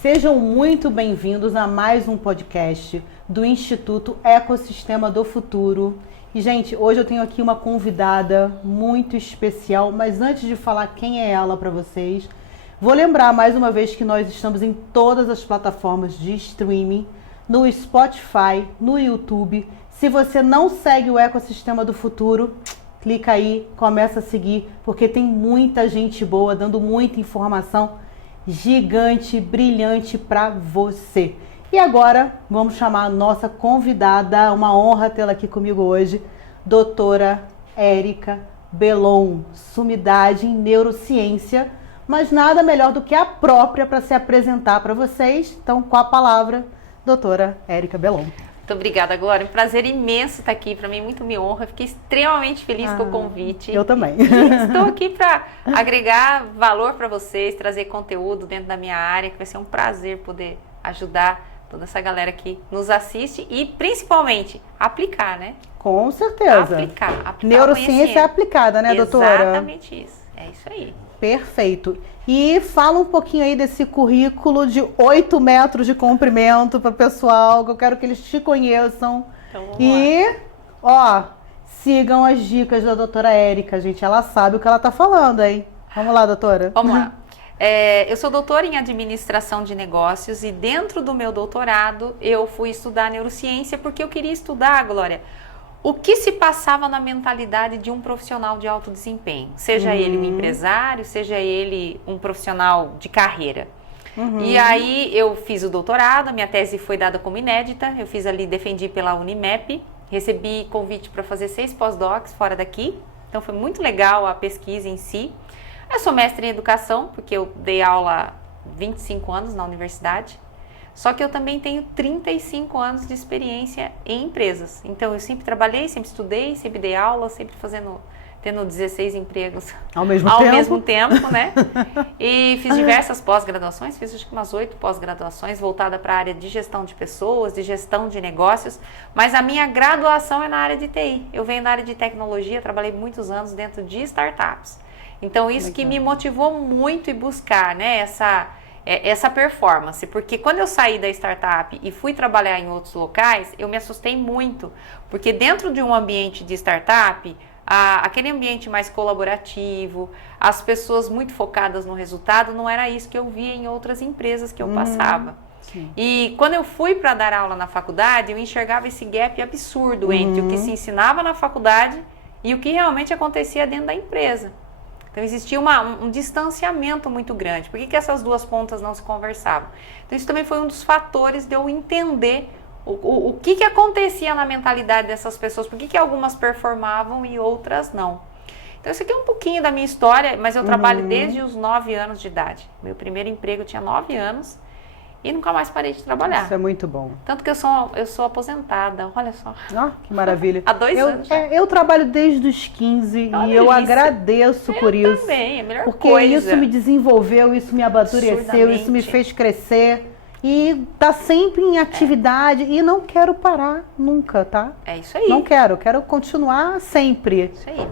Sejam muito bem-vindos a mais um podcast do Instituto Ecossistema do Futuro. E, gente, hoje eu tenho aqui uma convidada muito especial, mas antes de falar quem é ela para vocês, vou lembrar mais uma vez que nós estamos em todas as plataformas de streaming, no Spotify, no YouTube. Se você não segue o Ecossistema do Futuro, clica aí, começa a seguir, porque tem muita gente boa dando muita informação gigante, brilhante para você. E agora vamos chamar a nossa convidada, uma honra tê-la aqui comigo hoje, doutora Érica Belon, sumidade em neurociência, mas nada melhor do que a própria para se apresentar para vocês. Então, com a palavra, doutora Érica Belon. Muito obrigada, Glória. Um prazer imenso estar aqui. Para mim, muito me honra. Fiquei extremamente feliz com o convite. Eu também. E estou aqui para agregar valor para vocês, trazer conteúdo dentro da minha área, que vai ser um prazer poder ajudar toda essa galera que nos assiste e, principalmente, aplicar, né? Com certeza. Aplicar Neurociência é aplicada, né, doutora? Exatamente isso. É isso aí. Perfeito. E fala um pouquinho aí desse currículo de 8 metros de comprimento para o pessoal, que eu quero que eles te conheçam. Então, sigam as dicas da doutora Érica, gente. Ela sabe o que ela tá falando, hein? Vamos lá, doutora. Vamos lá. Eu sou doutora em administração de negócios e dentro do meu doutorado eu fui estudar neurociência porque eu queria estudar, Glória, o que se passava na mentalidade de um profissional de alto desempenho, seja ele um empresário, seja ele um profissional de carreira. E aí eu fiz o doutorado, a minha tese foi dada como inédita, eu fiz ali, defendi pela Unimep, recebi convite para fazer 6 pós-docs fora daqui, então foi muito legal a pesquisa em si. Eu sou mestre em educação, porque eu dei aula há 25 anos na universidade. Só que eu também tenho 35 anos de experiência em empresas. Então, eu sempre trabalhei, sempre estudei, sempre dei aula, sempre tendo 16 empregos ao mesmo tempo, né? E fiz diversas pós-graduações, fiz acho que umas 8 pós-graduações voltadas para a área de gestão de pessoas, de gestão de negócios. Mas a minha graduação é na área de TI. Eu venho da área de tecnologia, trabalhei muitos anos dentro de startups. Então, isso que me motivou muito em buscar, né, essa performance, porque quando eu saí da startup e fui trabalhar em outros locais, eu me assustei muito, porque dentro de um ambiente de startup, aquele ambiente mais colaborativo, as pessoas muito focadas no resultado, não era isso que eu via em outras empresas que eu passava. Sim. E quando eu fui para dar aula na faculdade, eu enxergava esse gap absurdo entre o que se ensinava na faculdade e o que realmente acontecia dentro da empresa. Então, existia um distanciamento muito grande. Por que essas duas pontas não se conversavam? Então, isso também foi um dos fatores de eu entender o que acontecia na mentalidade dessas pessoas. Por que algumas performavam e outras não. Então, isso aqui é um pouquinho da minha história, mas eu trabalho desde os 9 anos de idade. Meu primeiro emprego eu tinha 9 anos e nunca mais parei de trabalhar. Isso é muito bom. Tanto que eu sou aposentada, olha só. Que maravilha. Há 2 anos já. Eu trabalho desde os 15 e eu agradeço por isso. Eu também, é a melhor porque coisa. Isso me desenvolveu, isso me amadureceu, isso me fez crescer. E tá sempre em atividade e não quero parar nunca, tá? É isso aí. Não quero continuar sempre. Isso aí.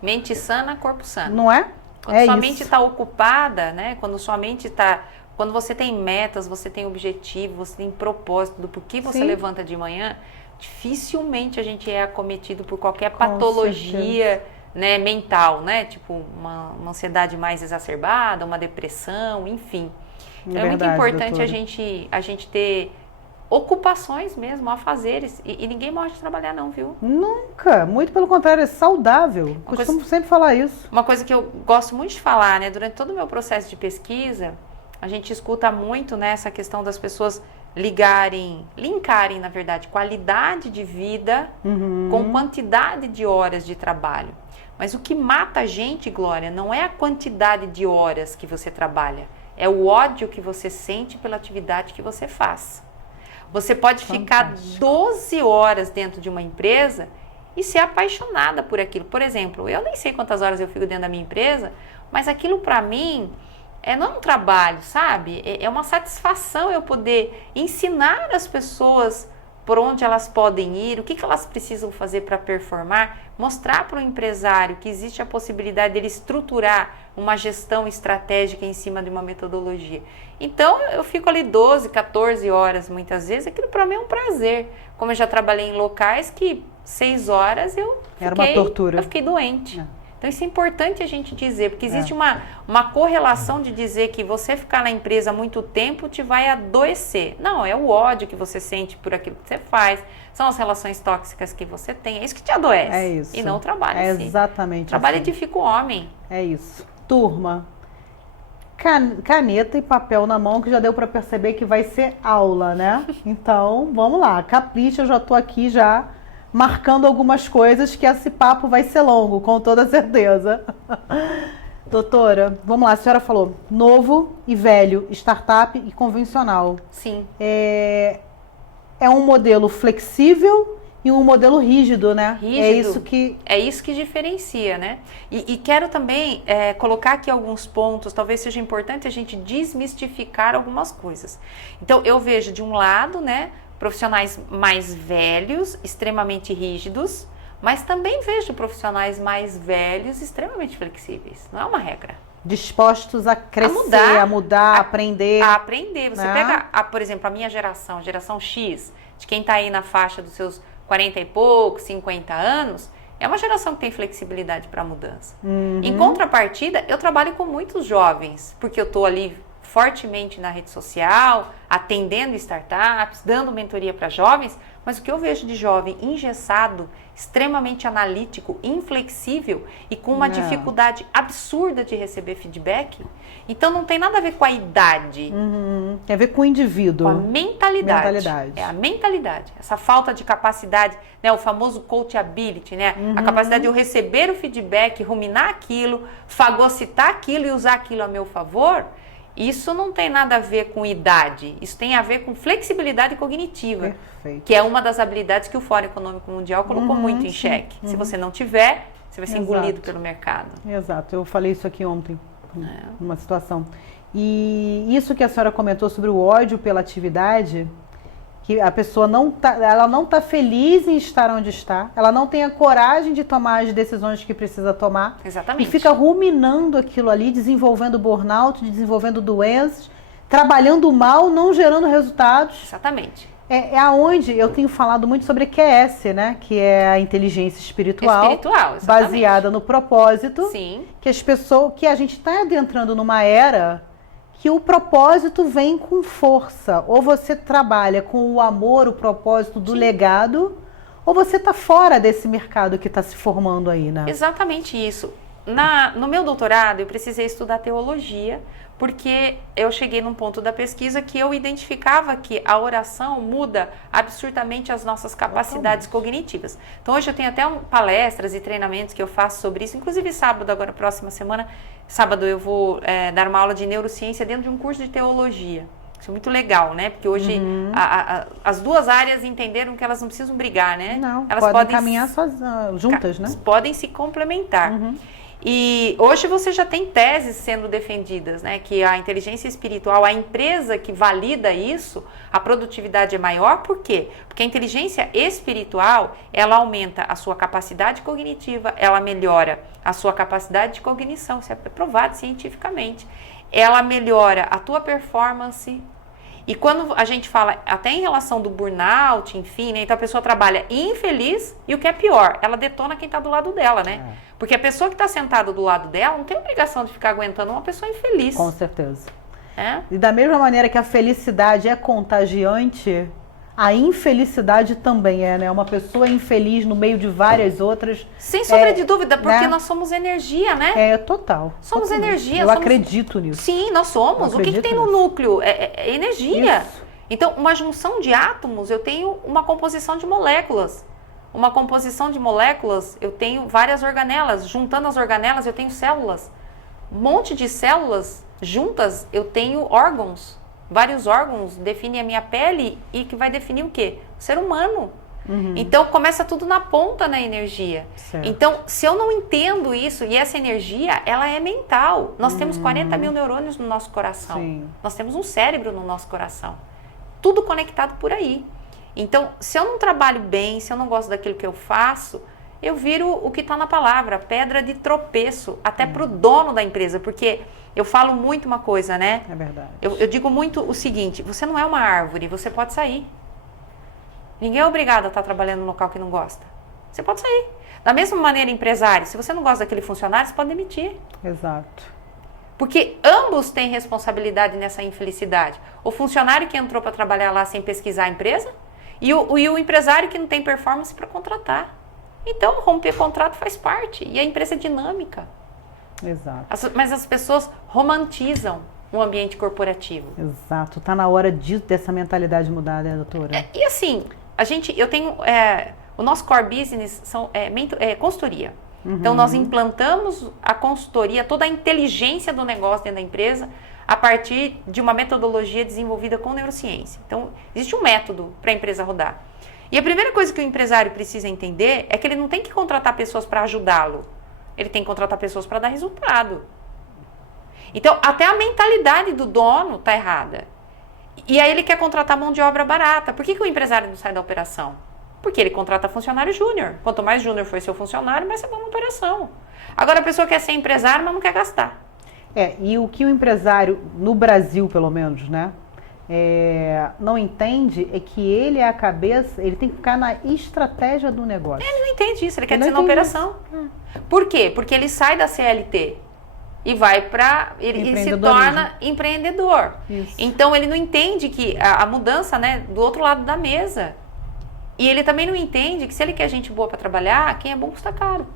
Mente sana, corpo sano. Não é? Quando sua mente está ocupada, né? Quando sua mente está... Quando você tem metas, você tem objetivo, você tem propósito do porquê você levanta de manhã, dificilmente a gente é acometido por qualquer patologia, né, mental, né? Tipo uma ansiedade mais exacerbada, uma depressão, enfim. Então, é muito importante a gente ter ocupações mesmo, afazeres. E ninguém morre de trabalhar não, viu? Nunca. Muito pelo contrário, é saudável. Costumo sempre falar isso. Uma coisa que eu gosto muito de falar, né? Durante todo o meu processo de pesquisa, a gente escuta muito, né, essa questão das pessoas linkarem, na verdade, qualidade de vida com quantidade de horas de trabalho. Mas o que mata a gente, Glória, não é a quantidade de horas que você trabalha, é o ódio que você sente pela atividade que você faz. Você pode ficar 12 horas dentro de uma empresa e ser apaixonada por aquilo. Por exemplo, eu nem sei quantas horas eu fico dentro da minha empresa, mas aquilo para mim não é um trabalho, sabe? É uma satisfação eu poder ensinar as pessoas por onde elas podem ir, o que elas precisam fazer para performar, mostrar para o empresário que existe a possibilidade dele estruturar uma gestão estratégica em cima de uma metodologia. Então, eu fico ali 12, 14 horas muitas vezes, aquilo para mim é um prazer. Como eu já trabalhei em locais que 6 horas era uma tortura. Eu fiquei doente. Então, isso é importante a gente dizer, porque existe uma correlação de dizer que você ficar na empresa muito tempo te vai adoecer. Não, é o ódio que você sente por aquilo que você faz, são as relações tóxicas que você tem, é isso que te adoece. É isso. E não o trabalho É em si. exatamente O trabalho assim. edifica o homem. É isso. Turma, caneta e papel na mão, que já deu para perceber que vai ser aula, né? Então, vamos lá, capricha, eu já tô aqui já marcando algumas coisas, que esse papo vai ser longo, com toda certeza. Doutora, vamos lá, a senhora falou novo e velho, startup e convencional. Sim. É um modelo flexível e um modelo rígido, né? Rígido. É isso que diferencia, né? E quero também colocar aqui alguns pontos, talvez seja importante a gente desmistificar algumas coisas. Então, eu vejo de um lado, né, profissionais mais velhos, extremamente rígidos, mas também vejo profissionais mais velhos, extremamente flexíveis. Não é uma regra. Dispostos a crescer, a mudar, a aprender. A aprender. Você pega, por exemplo, a minha geração X, de quem está aí na faixa dos seus 40 e poucos, 50 anos, é uma geração que tem flexibilidade para mudança. Em contrapartida, eu trabalho com muitos jovens, porque eu estou ali fortemente na rede social, atendendo startups, dando mentoria para jovens, mas o que eu vejo de jovem engessado, extremamente analítico, inflexível e com uma dificuldade absurda de receber feedback, então não tem nada a ver com a idade. Tem a ver com o indivíduo. Com a mentalidade. É a mentalidade. Essa falta de capacidade, né, o famoso coachability, né? A capacidade de eu receber o feedback, ruminar aquilo, fagocitar aquilo e usar aquilo a meu favor. Isso não tem nada a ver com idade, isso tem a ver com flexibilidade cognitiva, Perfeito. Que é uma das habilidades que o Fórum Econômico Mundial colocou muito em xeque. Se você não tiver, você vai ser engolido pelo mercado. Exato, eu falei isso aqui ontem, numa situação. E isso que a senhora comentou sobre o ódio pela atividade, que a pessoa ela não está feliz em estar onde está, ela não tem a coragem de tomar as decisões que precisa tomar. Exatamente. E fica ruminando aquilo ali, desenvolvendo burnout, desenvolvendo doenças, trabalhando mal, não gerando resultados. Exatamente. É aonde eu tenho falado muito sobre QS, né? Que é a inteligência espiritual exatamente. Baseada no propósito. Sim. Que a gente está adentrando numa era que o propósito vem com força. Ou você trabalha com o amor, o propósito do legado, ou você está fora desse mercado que está se formando aí, né? Exatamente isso. No meu doutorado, eu precisei estudar teologia, porque eu cheguei num ponto da pesquisa que eu identificava que a oração muda absurdamente as nossas capacidades cognitivas. Então, hoje eu tenho até palestras e treinamentos que eu faço sobre isso, inclusive sábado, agora próxima semana, sábado eu vou dar uma aula de neurociência dentro de um curso de teologia. Isso é muito legal, né? Porque hoje as duas áreas entenderam que elas não precisam brigar, né? Não, elas podem caminhar juntas, né? Podem se complementar. E hoje você já tem teses sendo defendidas, né? Que a inteligência espiritual, a empresa que valida isso, a produtividade é maior. Por quê? Porque a inteligência espiritual, ela aumenta a sua capacidade cognitiva, ela melhora a sua capacidade de cognição, isso é provado cientificamente. Ela melhora a tua performance. E quando a gente fala até em relação do burnout, enfim, né? Então a pessoa trabalha infeliz e o que é pior, ela detona quem está do lado dela, né? Porque a pessoa que está sentada do lado dela não tem obrigação de ficar aguentando uma pessoa infeliz. Com certeza. E da mesma maneira que a felicidade é contagiante, a infelicidade também é, né? Uma pessoa infeliz no meio de várias outras. Sem sombra de dúvida, porque nós somos energia, né? É, total. Somos energia. Eu acredito nisso. Sim, nós somos. O que tem no núcleo? É energia. Isso. Então, uma junção de átomos, eu tenho uma composição de moléculas. Uma composição de moléculas, eu tenho várias organelas. Juntando as organelas, eu tenho células. Um monte de células juntas, eu tenho órgãos. Vários órgãos definem a minha pele e que vai definir o quê? O ser humano. Então, começa tudo na ponta na energia. Certo. Então, se eu não entendo isso, e essa energia, ela é mental. Nós temos 40 mil neurônios no nosso coração. Sim. Nós temos um cérebro no nosso coração. Tudo conectado por aí. Então, se eu não trabalho bem, se eu não gosto daquilo que eu faço, eu viro o que está na palavra, pedra de tropeço, até para o dono da empresa, porque eu falo muito uma coisa, né? É verdade. Eu digo muito o seguinte, você não é uma árvore, você pode sair. Ninguém é obrigado a estar trabalhando no local que não gosta. Você pode sair. Da mesma maneira, empresário, se você não gosta daquele funcionário, você pode demitir. Exato. Porque ambos têm responsabilidade nessa infelicidade. O funcionário que entrou para trabalhar lá sem pesquisar a empresa e o empresário que não tem performance para contratar. Então, romper contrato faz parte. E a empresa é dinâmica. Exato. Mas as pessoas romantizam o ambiente corporativo. Exato. Tá na hora dessa mentalidade mudar, né, doutora? E assim, eu tenho... o nosso core business é consultoria. Então, nós implantamos a consultoria, toda a inteligência do negócio dentro da empresa, a partir de uma metodologia desenvolvida com neurociência. Então, existe um método para a empresa rodar. E a primeira coisa que o empresário precisa entender é que ele não tem que contratar pessoas para ajudá-lo. Ele tem que contratar pessoas para dar resultado. Então, até a mentalidade do dono está errada. E aí ele quer contratar mão de obra barata. Por que o empresário não sai da operação? Porque ele contrata funcionário júnior. Quanto mais júnior for seu funcionário, mais você vai na operação. Agora a pessoa quer ser empresário, mas não quer gastar. E o que o empresário, no Brasil pelo menos, né, não entende é que ele é a cabeça, ele tem que ficar na estratégia do negócio. Ele não entende isso, ele quer ser na operação. Por quê? Porque ele sai da CLT e vai para... Ele se torna empreendedor. Isso. Então ele não entende que a mudança, né, do outro lado da mesa... E ele também não entende que se ele quer gente boa para trabalhar, quem é bom custa caro.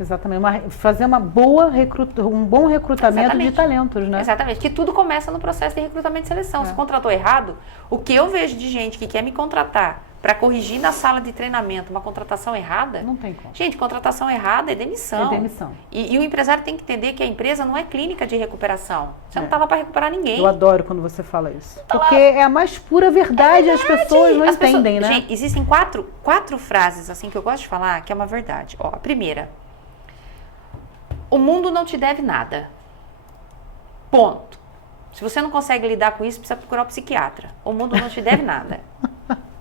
Exatamente. Fazer um bom recrutamento de talentos, né? Exatamente. Que tudo começa no processo de recrutamento e seleção. Se contratou errado, o que eu vejo de gente que quer me contratar para corrigir na sala de treinamento uma contratação errada... Não tem como. Gente, contratação errada é demissão. É demissão. E o empresário tem que entender que a empresa não é clínica de recuperação. Você não está lá para recuperar ninguém. Eu adoro quando você fala isso. Porque é a mais pura verdade, as pessoas não entendem, né? Gente, existem quatro frases assim que eu gosto de falar que é uma verdade. Ó, a primeira: o mundo não te deve nada. Ponto. Se você não consegue lidar com isso, precisa procurar um psiquiatra. O mundo não te deve nada.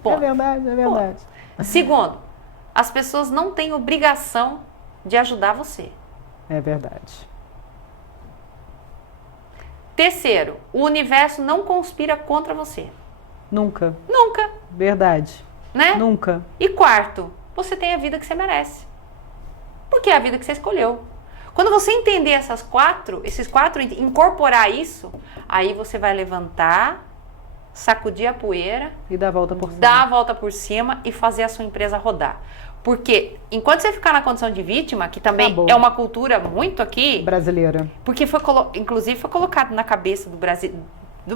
Ponto. É verdade, é verdade. Ponto. Segundo, as pessoas não têm obrigação de ajudar você. É verdade. Terceiro, o universo não conspira contra você. Nunca. Nunca. Verdade. Né? Nunca. E quarto, você tem a vida que você merece. Porque é a vida que você escolheu. Quando você entender esses quatro, incorporar isso, aí você vai levantar, sacudir a poeira, e dar a volta por cima. Dar a volta por cima e fazer a sua empresa rodar. Porque enquanto você ficar na condição de vítima, que também é uma cultura muito aqui... brasileira. Porque inclusive foi colocado na cabeça do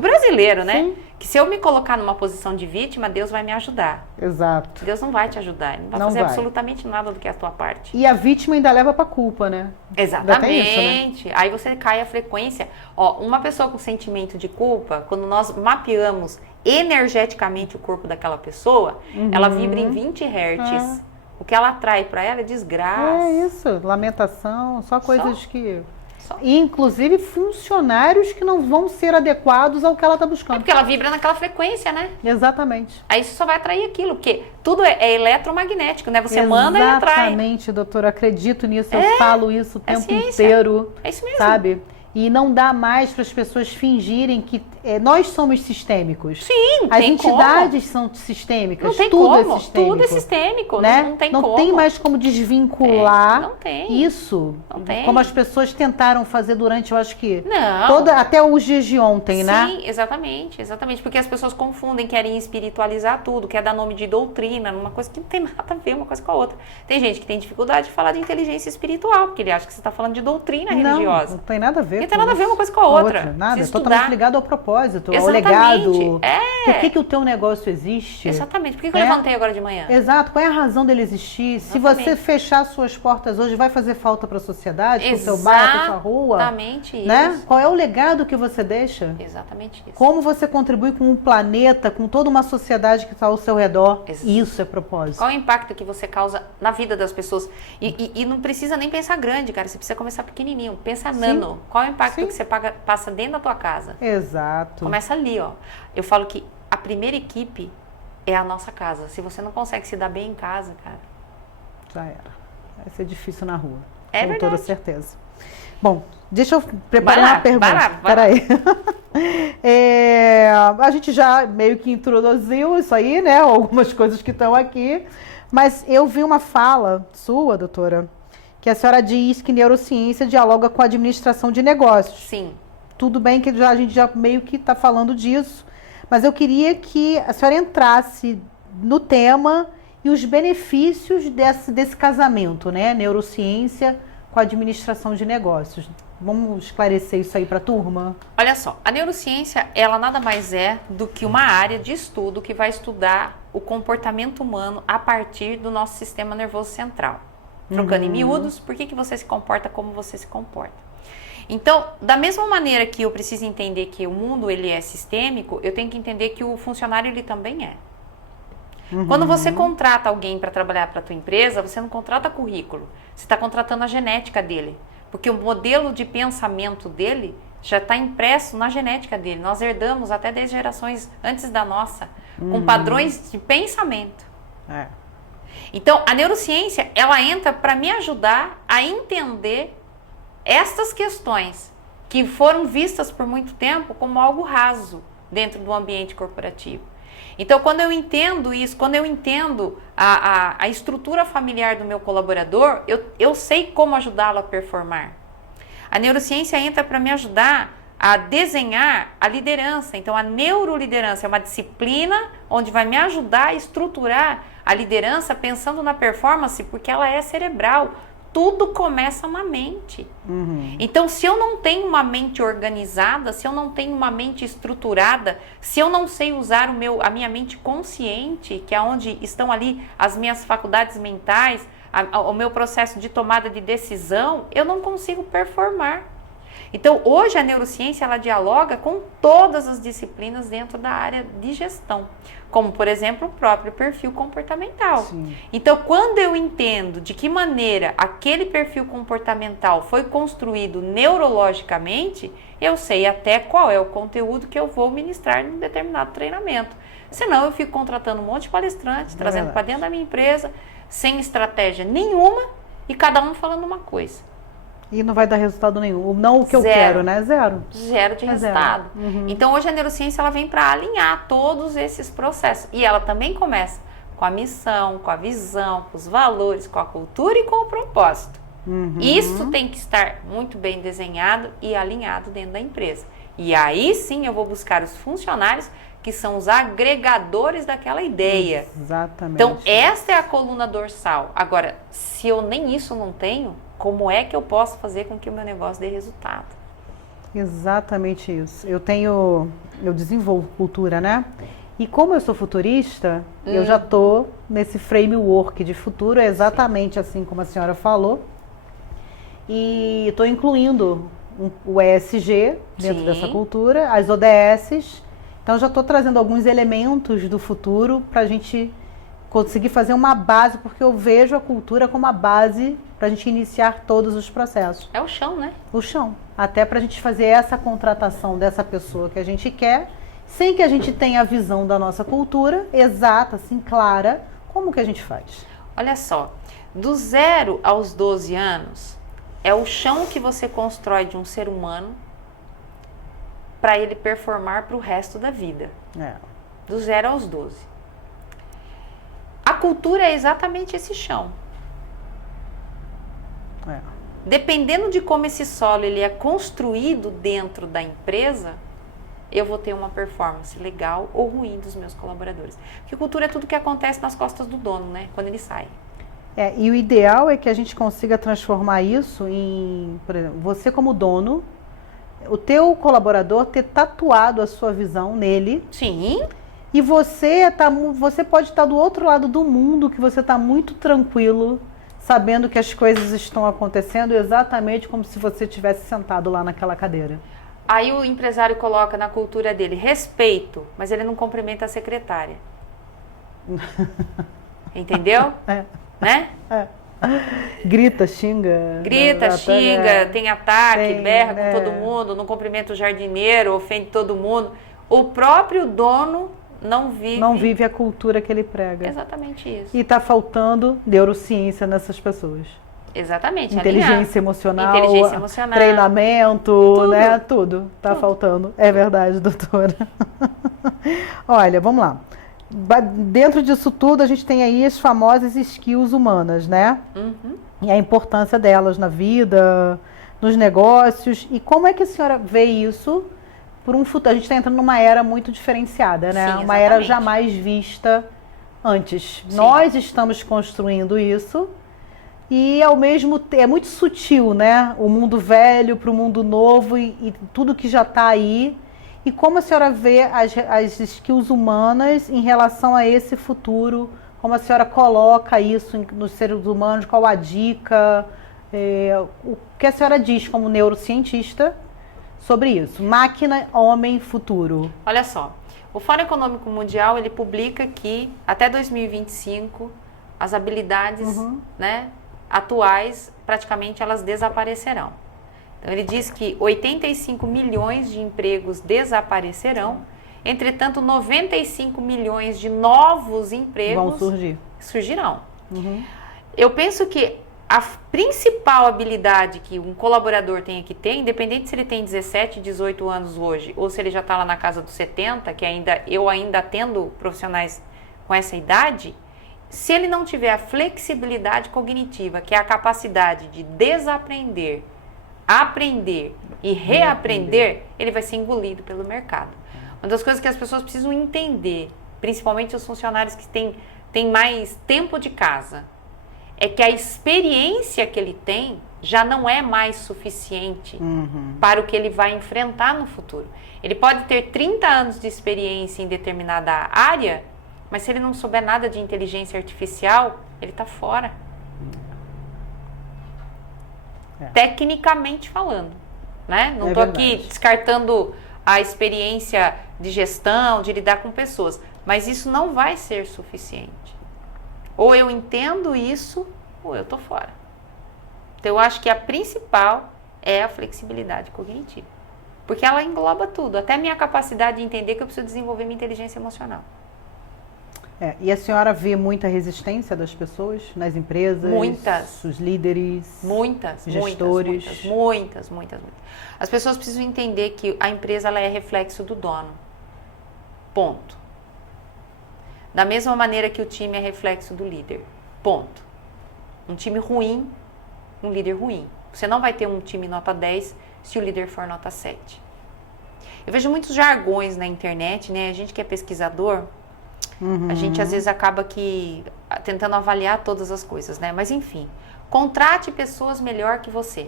brasileiro, né? Sim. Que se eu me colocar numa posição de vítima, Deus vai me ajudar. Exato. Deus não vai te ajudar, ele não vai fazer absolutamente nada do que é a tua parte. E a vítima ainda leva pra culpa, né? Exatamente. Isso, né? Aí você cai a frequência. Ó, uma pessoa com sentimento de culpa, quando nós mapeamos energeticamente o corpo daquela pessoa, ela vibra em 20 Hz. O que ela atrai para ela é desgraça. É isso, lamentação, só coisas que... E, inclusive, funcionários que não vão ser adequados ao que ela está buscando. É porque ela vibra naquela frequência, né? Exatamente. Aí você só vai atrair aquilo, porque tudo é eletromagnético, né? Você manda e atrai. Exatamente, doutora, acredito nisso, eu falo isso o tempo inteiro. É isso mesmo. Sabe? E não dá mais para as pessoas fingirem que nós somos sistêmicos. Sim, as entidades são sistêmicas. Não tem tudo como. É sistêmico. Tudo é sistêmico. Né? Não tem como. Não tem mais como desvincular não tem. isso. Não tem. Como as pessoas tentaram fazer durante, eu acho que... Não. Até os dias de ontem, né? Sim, exatamente. Exatamente. Porque as pessoas confundem, querem espiritualizar tudo, quer dar nome de doutrina, numa coisa que não tem nada a ver uma coisa com a outra. Tem gente que tem dificuldade de falar de inteligência espiritual, porque ele acha que você está falando de doutrina religiosa. Não tem nada a ver. Não tem nada a ver uma coisa com a outra. Nada, é totalmente ligado ao propósito, ao legado. Por que o teu negócio existe? Exatamente. Por que eu levantei agora de manhã? Exato. Qual é a razão dele existir? Exatamente. Se você fechar suas portas hoje, vai fazer falta para a sociedade, para o seu bairro, para a sua rua? Exatamente isso. Né? Qual é o legado que você deixa? Exatamente isso. Como você contribui com o planeta, com toda uma sociedade que está ao seu redor? Exatamente. Isso é propósito. Qual é o impacto que você causa na vida das pessoas? E não precisa nem pensar grande, cara. Você precisa começar pequenininho. Pensa nano. Qual é o impacto que você passa dentro da tua casa? Exato. Começa ali, ó. Eu falo que a primeira equipe é a nossa casa. Se você não consegue se dar bem em casa, cara... Já era. Vai ser difícil na rua. É com verdade. toda certeza. Bom, deixa eu preparar uma pergunta. Peraí. A gente já meio que introduziu isso aí, né? Algumas coisas que estão aqui. Mas eu vi uma fala sua, doutora, que a senhora diz que neurociência dialoga com a administração de negócios. Sim. Tudo bem que a gente já meio que está falando disso, mas eu queria que a senhora entrasse no tema e os benefícios desse casamento, né? Neurociência com a administração de negócios. Vamos esclarecer isso aí para a turma? Olha só, a neurociência, ela nada mais é do que uma área de estudo que vai estudar o comportamento humano a partir do nosso sistema nervoso central. Trocando em miúdos, por que você se comporta como você se comporta? Então, da mesma maneira que eu preciso entender que o mundo ele é sistêmico, eu tenho que entender que o funcionário ele também é. Quando você contrata alguém para trabalhar para a tua empresa, você não contrata currículo, você está contratando a genética dele. Porque o modelo de pensamento dele já está impresso na genética dele. Nós herdamos até 10 gerações antes da nossa, com padrões de pensamento. É. Então, a neurociência, ela entra para me ajudar a entender estas questões que foram vistas por muito tempo como algo raso dentro do ambiente corporativo. Então, quando eu entendo isso, quando eu entendo a estrutura familiar do meu colaborador, eu sei como ajudá-lo a performar. A neurociência entra para me ajudar a desenhar a liderança. Então, a neuroliderança é uma disciplina onde vai me ajudar a estruturar a liderança pensando na performance, porque ela é cerebral. Tudo começa na mente. Então, se eu não tenho uma mente organizada, se eu não tenho uma mente estruturada, se eu não sei usar a minha mente consciente, que é onde estão ali as minhas faculdades mentais, o meu processo de tomada de decisão, eu não consigo performar. Então, hoje a neurociência ela dialoga com todas as disciplinas dentro da área de gestão, como, por exemplo, o próprio perfil comportamental. Sim. Então, quando eu entendo de que maneira aquele perfil comportamental foi construído neurologicamente, eu sei até qual é o conteúdo que eu vou ministrar em um determinado treinamento. Senão, eu fico contratando um monte de palestrante, trazendo para dentro da minha empresa, sem estratégia nenhuma e cada um falando uma coisa. E não vai dar resultado nenhum. Não o que eu quero, né? Zero. Zero de resultado. Então, hoje a neurociência ela vem para alinhar todos esses processos. E ela também começa com a missão, com a visão, com os valores, com a cultura e com o propósito. Isso tem que estar muito bem desenhado e alinhado dentro da empresa. E aí sim eu vou buscar os funcionários que são os agregadores daquela ideia. Exatamente. Então, esta é a coluna dorsal. Agora, se eu nem isso não tenho, como é que eu posso fazer com que o meu negócio dê resultado? Exatamente isso. Eu desenvolvo cultura, né? E como eu sou futurista, eu já estou nesse framework de futuro, exatamente assim como a senhora falou. E estou incluindo o ESG dentro dessa cultura, as ODSs. Então, já estou trazendo alguns elementos do futuro para a gente conseguir fazer uma base, porque eu vejo a cultura como a base para a gente iniciar todos os processos. É o chão, né? O chão. Até para a gente fazer essa contratação dessa pessoa que a gente quer, sem que a gente tenha a visão da nossa cultura exata, assim, clara, como que a gente faz? Olha só, do 0 aos 12 anos, é o chão que você constrói de um ser humano para ele performar para o resto da vida. Do 0 aos 12. A cultura é exatamente esse chão. Dependendo de como esse solo ele é construído dentro da empresa, eu vou ter uma performance legal ou ruim dos meus colaboradores. Porque cultura é tudo que acontece nas costas do dono, né? Quando ele sai. E o ideal é que a gente consiga transformar isso em, por exemplo, você como dono, o teu colaborador ter tatuado a sua visão nele. Sim. E você pode estar do outro lado do mundo, que você está muito tranquilo, sabendo que as coisas estão acontecendo exatamente como se você tivesse sentado lá naquela cadeira. Aí o empresário coloca na cultura dele respeito, mas ele não cumprimenta a secretária. Entendeu? Né? Grita, xinga. Tem ataque, berra com todo mundo, não cumprimenta o jardineiro, ofende todo mundo. O próprio dono não vive... Não vive a cultura que ele prega. Exatamente isso. E está faltando neurociência nessas pessoas. Exatamente. Inteligência emocional, emocional, treinamento, tudo. né? Tudo está faltando. É verdade, doutora. Olha, vamos lá. Dentro disso tudo, a gente tem aí as famosas skills humanas, né? Uhum. E a importância delas na vida, nos negócios. E como é que a senhora vê isso por um futuro? A gente está entrando numa era muito diferenciada, né? Sim, uma era exatamente. jamais vista antes. Sim. Nós estamos construindo isso e ao mesmo tempo é muito sutil, né? O mundo velho para o mundo novo e tudo que já está aí. E como a senhora vê as skills humanas em relação a esse futuro? Como a senhora coloca isso nos seres humanos? Qual a dica? O que a senhora diz como neurocientista sobre isso? Máquina, homem, futuro. Olha só, o Fórum Econômico Mundial, ele publica que até 2025 as habilidades né, atuais, praticamente elas desaparecerão. Então ele diz que 85 milhões de empregos desaparecerão, entretanto 95 milhões de novos empregos surgirão. Eu penso que a principal habilidade que um colaborador tem que ter, independente se ele tem 17, 18 anos hoje, ou se ele já está lá na casa dos 70, que eu ainda atendo profissionais com essa idade, se ele não tiver a flexibilidade cognitiva, que é a capacidade de desaprender, aprender e reaprender, ele vai ser engolido pelo mercado. Uma das coisas que as pessoas precisam entender, principalmente os funcionários que têm mais tempo de casa, é que a experiência que ele tem já não é mais suficiente para o que ele vai enfrentar no futuro. Ele pode ter 30 anos de experiência em determinada área, mas se ele não souber nada de inteligência artificial, ele está fora. Tecnicamente falando, né? Não estou aqui descartando a experiência de gestão, de lidar com pessoas, mas isso não vai ser suficiente. Ou eu entendo isso, ou eu estou fora. Então eu acho que a principal é a flexibilidade cognitiva, porque ela engloba tudo, até a minha capacidade de entender que eu preciso desenvolver minha inteligência emocional. E a senhora vê muita resistência das pessoas nas empresas? Muitas. Os líderes? Muitas. Gestores? Muitas. As pessoas precisam entender que a empresa ela é reflexo do dono. Ponto. Da mesma maneira que o time é reflexo do líder. Ponto. Um time ruim, um líder ruim. Você não vai ter um time nota 10 se o líder for nota 7. Eu vejo muitos jargões na internet, né? A gente que é pesquisador... A gente às vezes acaba tentando avaliar todas as coisas, né? Mas enfim, contrate pessoas melhor que você.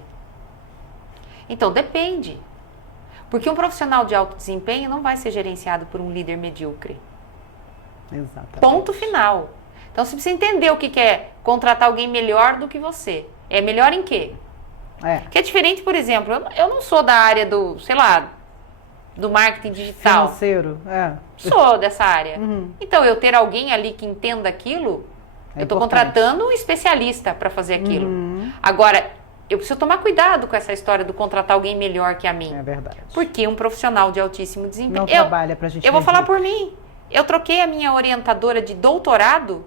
Então depende. Porque um profissional de alto desempenho não vai ser gerenciado por um líder medíocre. Exatamente. Ponto final. Então você precisa entender o que é contratar alguém melhor do que você. É melhor em quê? Que é diferente, por exemplo, eu não sou da área do, sei lá, do marketing digital. Financeiro, Sou dessa área. Então, eu ter alguém ali que entenda aquilo, eu estou contratando um especialista para fazer aquilo. Agora, eu preciso tomar cuidado com essa história do contratar alguém melhor que a mim. É verdade. Porque um profissional de altíssimo desempenho... Não trabalha pra gente. Eu vou falar por mim. Eu troquei a minha orientadora de doutorado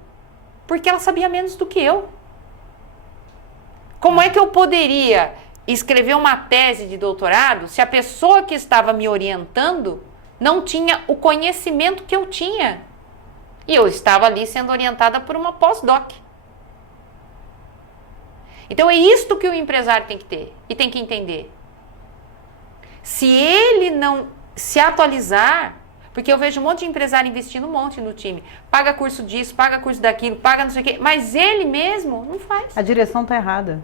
porque ela sabia menos do que eu. Como é que eu poderia escrever uma tese de doutorado se a pessoa que estava me orientando não tinha o conhecimento que eu tinha? E eu estava ali sendo orientada por uma pós-doc. Então é isto que o empresário tem que ter e tem que entender. Se ele não se atualizar, porque eu vejo um monte de empresário investindo um monte no time, paga curso disso, paga curso daquilo, paga não sei o quê, mas ele mesmo não faz. A direção está errada.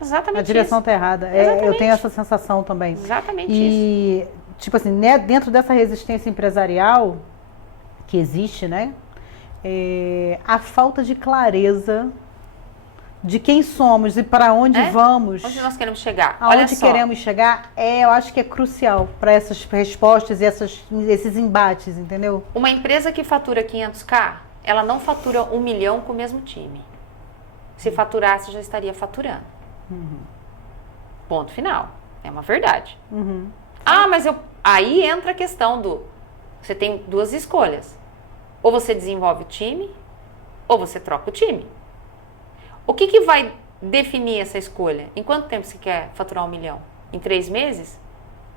Exatamente. A direção está errada. Eu tenho essa sensação também. Exatamente isso. Tipo assim, né, dentro dessa resistência empresarial que existe, né? A falta de clareza de quem somos e para onde vamos. Onde nós queremos chegar. Aonde queremos chegar, eu acho que é crucial para essas respostas e esses embates, entendeu? Uma empresa que fatura 500k, ela não fatura 1 milhão com o mesmo time. Se faturasse, já estaria faturando. Ponto final. É uma verdade. Mas aí entra a questão você tem duas escolhas. Ou você desenvolve o time, ou você troca o time. O que vai definir essa escolha? Em quanto tempo você quer faturar 1 milhão? Em 3 meses?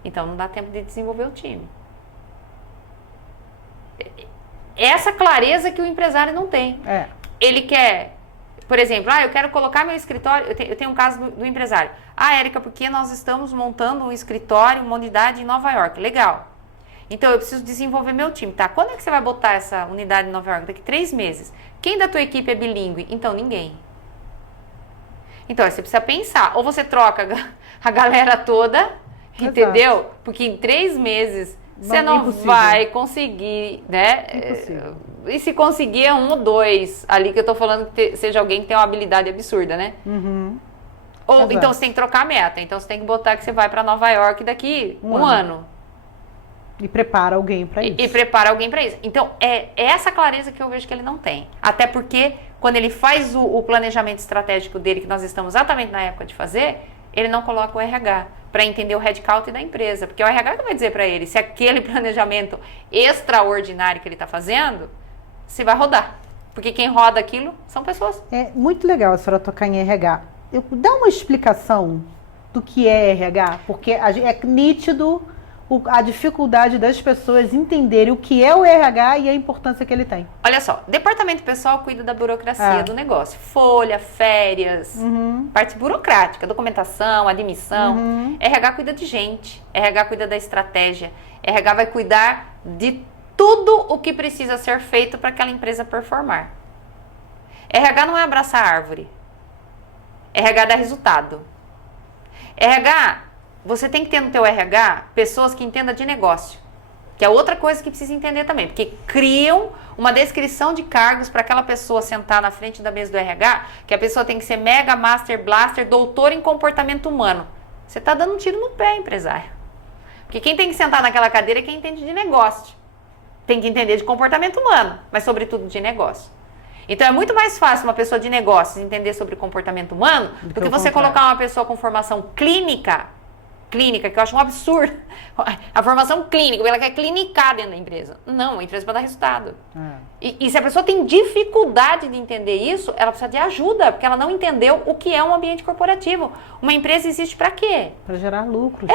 Então não dá tempo de desenvolver o time. Essa clareza que o empresário não tem. Ele quer, por exemplo, eu quero colocar meu escritório, eu tenho um caso do empresário. Érica, porque nós estamos montando um escritório, uma unidade em Nova York. Legal. Então eu preciso desenvolver meu time. Tá, quando é que você vai botar essa unidade em Nova York? Daqui 3 meses. Quem da tua equipe é bilíngue? Então ninguém. Então aí você precisa pensar. Ou você troca a galera toda, entendeu? Porque em 3 meses você não vai conseguir, né? Impossível. E se conseguir é 1 ou 2. Ali que eu tô falando que seja alguém que tem uma habilidade absurda, né? Ou então você tem que trocar a meta. Então você tem que botar que você vai para Nova York daqui um ano. E prepara alguém para isso. E prepara alguém para isso. Então, é essa clareza que eu vejo que ele não tem. Até porque, quando ele faz o planejamento estratégico dele, que nós estamos exatamente na época de fazer, ele não coloca o RH para entender o headcount da empresa. Porque é o RH que vai dizer para ele se aquele planejamento extraordinário que ele está fazendo, se vai rodar. Porque quem roda aquilo são pessoas. É muito legal a senhora tocar em RH. Dá uma explicação do que é RH, porque é nítido a dificuldade das pessoas entenderem o que é o RH e a importância que ele tem. Olha só, departamento pessoal cuida da burocracia do negócio. Folha, férias, parte burocrática, documentação, admissão. RH cuida de gente, RH cuida da estratégia, RH vai cuidar de tudo o que precisa ser feito para aquela empresa performar. RH não é abraçar árvore. RH dá resultado. RH, você tem que ter no teu RH pessoas que entendam de negócio, que é outra coisa que precisa entender também, porque criam uma descrição de cargos para aquela pessoa sentar na frente da mesa do RH, que a pessoa tem que ser mega, master, blaster, doutor em comportamento humano. Você está dando um tiro no pé, empresário. Porque quem tem que sentar naquela cadeira é quem entende de negócio. Tem que entender de comportamento humano, mas sobretudo de negócio. Então é muito mais fácil uma pessoa de negócios entender sobre comportamento humano do que você colocar uma pessoa com formação clínica, que eu acho um absurdo. A formação clínica, ela quer clinicar dentro da empresa. Não, a empresa para dar resultado. E se a pessoa tem dificuldade de entender isso, ela precisa de ajuda, porque ela não entendeu o que é um ambiente corporativo. Uma empresa existe para quê? Para gerar lucros.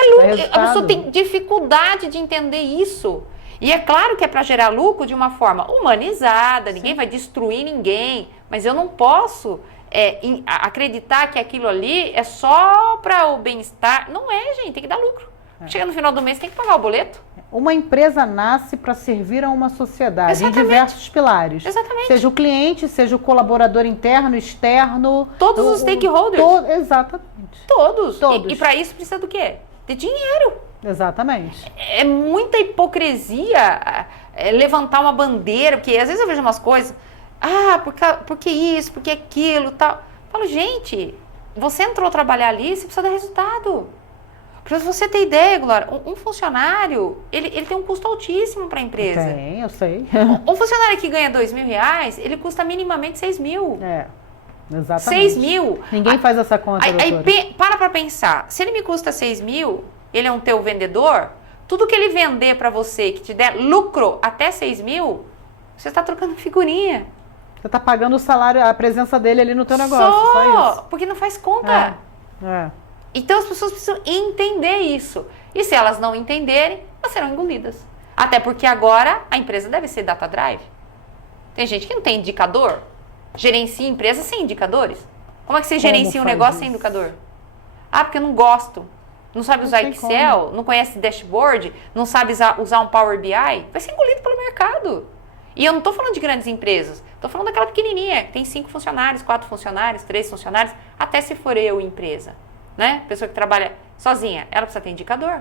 A pessoa tem dificuldade de entender isso. E é claro que é para gerar lucro de uma forma humanizada, ninguém vai destruir ninguém, mas eu não posso acreditar que aquilo ali é só para o bem-estar. Não é, gente, tem que dar lucro. Chega no final do mês, tem que pagar o boleto. Uma empresa nasce para servir a uma sociedade. Exatamente. Em diversos pilares. Exatamente. Seja o cliente, seja o colaborador interno, externo. Todos os stakeholders. Exatamente. Todos. E para isso precisa do quê? De dinheiro. Exatamente. É muita hipocrisia levantar uma bandeira, porque às vezes eu vejo umas coisas, porque isso, porque aquilo, tal. Eu falo, gente, você entrou a trabalhar ali, você precisa dar resultado. Para você ter ideia, Glória, um funcionário, ele tem um custo altíssimo para a empresa. Tem, eu sei. Um funcionário que ganha R$2.000, ele custa minimamente 6 mil. Exatamente. 6 mil. Ninguém faz essa conta, aí para pensar, se ele me custa 6 mil, ele é um teu vendedor, tudo que ele vender para você, que te der lucro até 6 mil, você está trocando figurinha. Você está pagando o salário, a presença dele ali no teu negócio, só isso. Porque não faz conta. Então as pessoas precisam entender isso. E se elas não entenderem, elas serão engolidas. Até porque agora a empresa deve ser data drive. Tem gente que não tem indicador. Gerencia empresa sem indicadores. Como é que você gerencia um negócio sem indicador? Porque eu não gosto. Não sabe usar Excel, não conhece dashboard, não sabe usar um Power BI, vai ser engolido pelo mercado. E eu não estou falando de grandes empresas, estou falando daquela pequenininha, que tem 5 funcionários, 4 funcionários, 3 funcionários, até se for eu empresa, né? Pessoa que trabalha sozinha, ela precisa ter indicador,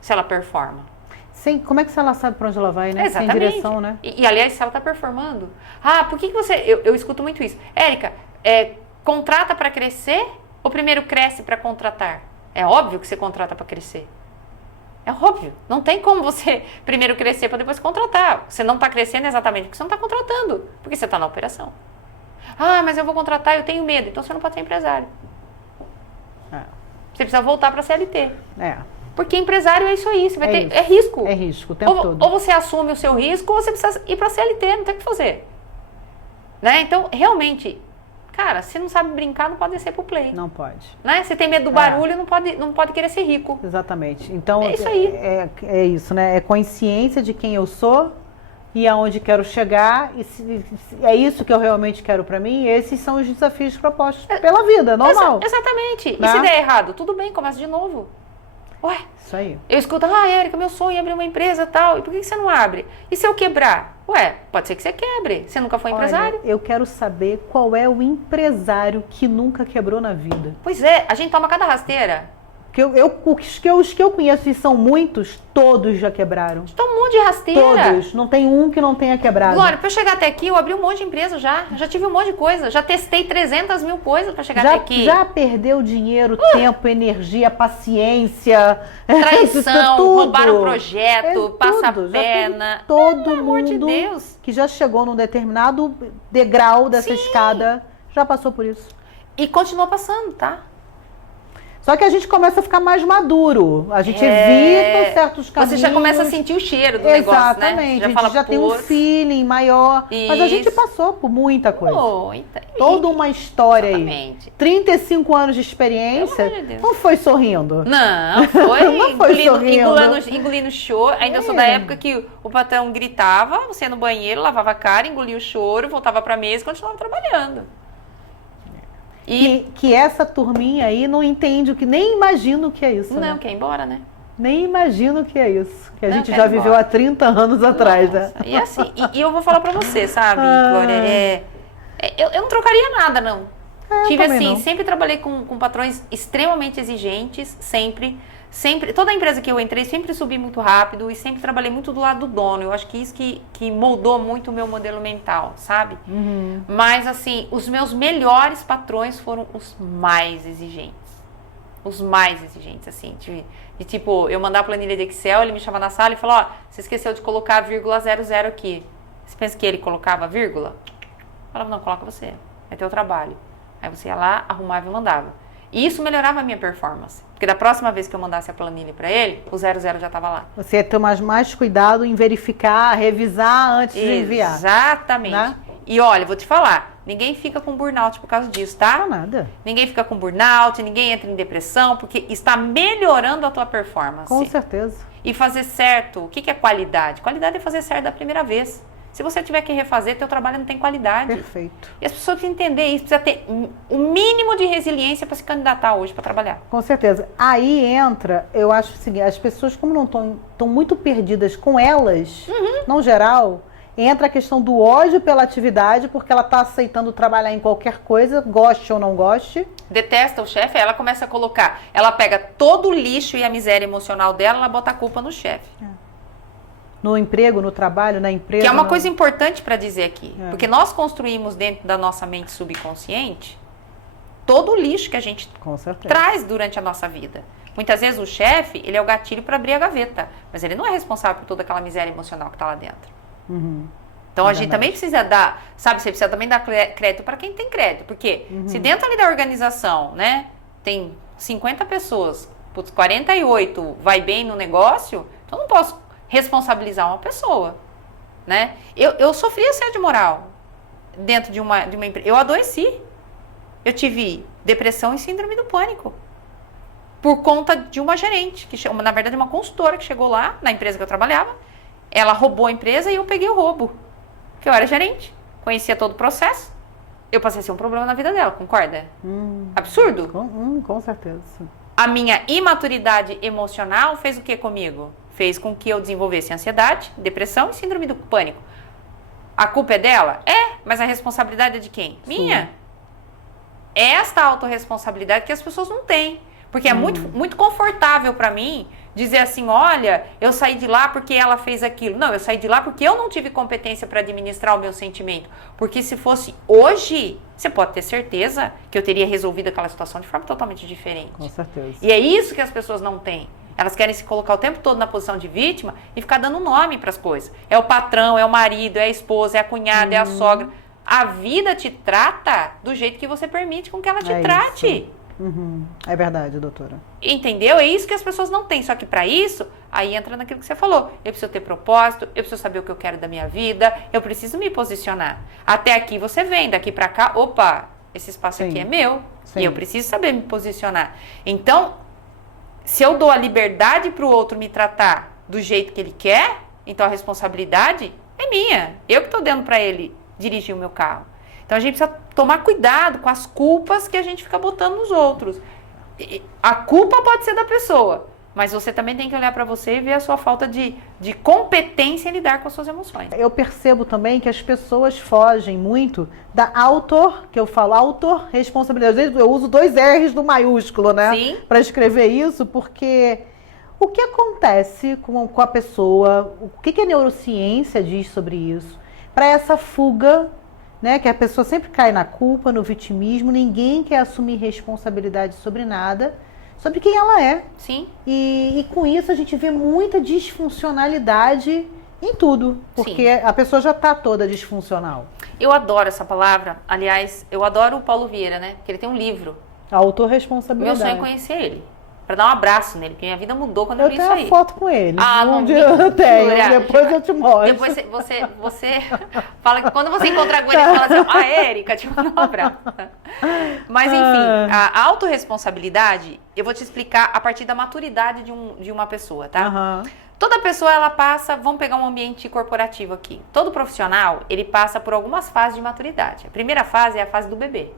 se ela performa. Sim, como é que ela sabe para onde ela vai, né? Exatamente. Sem direção, né? E aliás, se ela está performando. Por que você... Eu escuto muito isso. Érica, contrata para crescer ou primeiro cresce para contratar? É óbvio que você contrata para crescer. É óbvio. Não tem como você primeiro crescer para depois contratar. Você não está crescendo exatamente porque você não está contratando. Porque você está na operação. Mas eu vou contratar, eu tenho medo. Então você não pode ser empresário. Você precisa voltar para a CLT. Porque empresário é isso aí, você vai ter, isso. é risco. É risco o tempo todo. Ou você assume o seu risco, ou você precisa ir para a CLT, não tem o que fazer. Né? Então, realmente, cara, se não sabe brincar, não pode descer pro play. Não pode. Né? Se tem medo do barulho, não pode querer ser rico. Exatamente. Então, é isso aí. É isso, né? É consciência de quem eu sou e aonde quero chegar. E se é isso que eu realmente quero para mim, esses são os desafios propostos pela vida, normal. Exatamente. Né? E se der errado, tudo bem, começa de novo. Ué, isso aí. Eu escuto, Érica, meu sonho é abrir uma empresa e tal. E por que você não abre? E se eu quebrar? Ué, pode ser que você quebre. Você nunca foi empresário? Eu quero saber qual é o empresário que nunca quebrou na vida. Pois é, a gente toma cada rasteira. Os que eu conheço, e são muitos, todos já quebraram. Toma um monte de rasteira. Todos. Não tem um que não tenha quebrado. Glória, pra eu chegar até aqui, eu abri um monte de empresa já. Já tive um monte de coisa. Já testei 300 mil coisas pra chegar até aqui. Já perdeu dinheiro, tempo, energia, paciência. Traição, tudo. roubaram projeto, passa tudo. perna. Todo Pelo amor de mundo Deus. que já chegou num determinado degrau dessa escada já passou por isso. E continua passando, tá? Só que a gente começa a ficar mais maduro. A gente evita certos caminhos. Você já começa a sentir o cheiro do negócio, né? Exatamente. A gente já tem um feeling maior. Isso. Mas a gente passou por muita coisa. Muita. Toda uma história Exatamente. aí. 35 anos de experiência. Pelo amor de Deus. Não foi sorrindo. Não, foi, Não foi sorrindo. engolindo choro. Ainda sou da época que o patrão gritava, você ia no banheiro, lavava a cara, engolia o choro, voltava pra mesa e continuava trabalhando. Que essa turminha aí não entende o que, nem imagina o que é isso. Não, né? quer ir embora, né? Nem imagina o que é isso. Que a Não, gente quer já ir viveu embora. há 30 anos atrás, né? E assim, e eu vou falar pra você, sabe, Glória, eu não trocaria nada, não. Tive assim, não. sempre trabalhei com patrões extremamente exigentes, sempre, toda empresa que eu entrei, sempre subi muito rápido e sempre trabalhei muito do lado do dono. Eu acho que isso que moldou muito o meu modelo mental, sabe? Uhum. Mas assim, os meus melhores patrões foram os mais exigentes. Os mais exigentes, assim, de tipo, eu mandar a planilha de Excel, ele me chamava na sala e falava, você esqueceu de colocar a vírgula 00 aqui. Você pensa que ele colocava a vírgula? Eu falava, não, coloca você, é teu trabalho. Aí você ia lá, arrumava e mandava. E isso melhorava a minha performance. Porque da próxima vez que eu mandasse a planilha para ele, o 00 já estava lá. Você ia ter mais cuidado em verificar, revisar antes de enviar. Exatamente. Né? E olha, vou te falar, ninguém fica com burnout por causa disso, tá? Não, nada. Ninguém fica com burnout, ninguém entra em depressão, porque está melhorando a tua performance. Com certeza. E fazer certo, o que é qualidade? Qualidade é fazer certo da primeira vez. Se você tiver que refazer, teu trabalho não tem qualidade. Perfeito. E as pessoas precisam entender isso, precisa ter o mínimo de resiliência para se candidatar hoje para trabalhar. Com certeza. Aí entra, eu acho o seguinte, as pessoas como não estão muito perdidas com elas, no geral, entra a questão do ódio pela atividade, porque ela está aceitando trabalhar em qualquer coisa, goste ou não goste. Detesta o chefe, ela começa a colocar, ela pega todo o lixo e a miséria emocional dela, ela bota a culpa no chefe. No emprego, no trabalho, na empresa. Que é uma coisa importante para dizer aqui. Porque nós construímos dentro da nossa mente subconsciente todo o lixo que a gente traz durante a nossa vida. Muitas vezes o chefe, ele é o gatilho para abrir a gaveta. Mas ele não é responsável por toda aquela miséria emocional que está lá dentro. Então a gente também precisa dar, sabe, você precisa também dar crédito para quem tem crédito. Porque se dentro ali da organização, né, tem 50 pessoas, 48 vai bem no negócio, então eu não posso responsabilizar uma pessoa, né? Eu sofri assédio moral dentro de uma empresa. Eu adoeci. Eu tive depressão e síndrome do pânico por conta de uma gerente, na verdade uma consultora que chegou lá na empresa que eu trabalhava. Ela roubou a empresa e eu peguei o roubo. Porque eu era gerente, conhecia todo o processo. Eu passei a ser um problema na vida dela, concorda? Absurdo? Com certeza. A minha imaturidade emocional fez o que comigo? Fez com que eu desenvolvesse ansiedade, depressão e síndrome do pânico. A culpa é dela? É, mas a responsabilidade é de quem? Minha. É esta autorresponsabilidade que as pessoas não têm. Porque é muito confortável para mim dizer assim, olha, eu saí de lá porque ela fez aquilo. Não, eu saí de lá porque eu não tive competência para administrar o meu sentimento. Porque se fosse hoje, você pode ter certeza que eu teria resolvido aquela situação de forma totalmente diferente. Com certeza. E é isso que as pessoas não têm. Elas querem se colocar o tempo todo na posição de vítima e ficar dando nome para as coisas. É o patrão, é o marido, é a esposa, é a cunhada, é a sogra. A vida te trata do jeito que você permite com que ela te trate. É verdade, doutora. Entendeu? É isso que as pessoas não têm. Só que para isso, aí entra naquilo que você falou. Eu preciso ter propósito, eu preciso saber o que eu quero da minha vida, eu preciso me posicionar. Até aqui você vem, daqui para cá, opa, esse espaço aqui é meu. Sim. E eu preciso saber me posicionar. Então, se eu dou a liberdade para o outro me tratar do jeito que ele quer, então a responsabilidade é minha. Eu que estou dando para ele dirigir o meu carro. Então a gente precisa tomar cuidado com as culpas que a gente fica botando nos outros. A culpa pode ser da pessoa, mas você também tem que olhar para você e ver a sua falta de competência em lidar com as suas emoções. Eu percebo também que as pessoas fogem muito da que eu falo, autorresponsabilidade. Às vezes eu uso 2 R's do maiúsculo, né? Sim. Para escrever isso, porque o que acontece com a pessoa, o que a neurociência diz sobre isso, para essa fuga, né, que a pessoa sempre cai na culpa, no vitimismo, ninguém quer assumir responsabilidade sobre nada, sobre quem ela é. Sim. E com isso a gente vê muita disfuncionalidade em tudo, porque a pessoa já está toda disfuncional. Eu adoro essa palavra, aliás, eu adoro o Paulo Vieira, né, porque ele tem um livro. A autorresponsabilidade. Meu sonho é conhecer ele, para dar um abraço nele, porque minha vida mudou quando eu vi isso aí. Eu tenho uma foto com ele. Não dia eu tenho, depois eu te mostro. Depois você fala que quando você encontrar com ele, você fala assim, Érica, te mando um abraço. Mas enfim, a autorresponsabilidade, eu vou te explicar a partir da maturidade de uma pessoa, tá? Toda pessoa, ela passa, vamos pegar um ambiente corporativo aqui. Todo profissional, ele passa por algumas fases de maturidade. A primeira fase é a fase do bebê.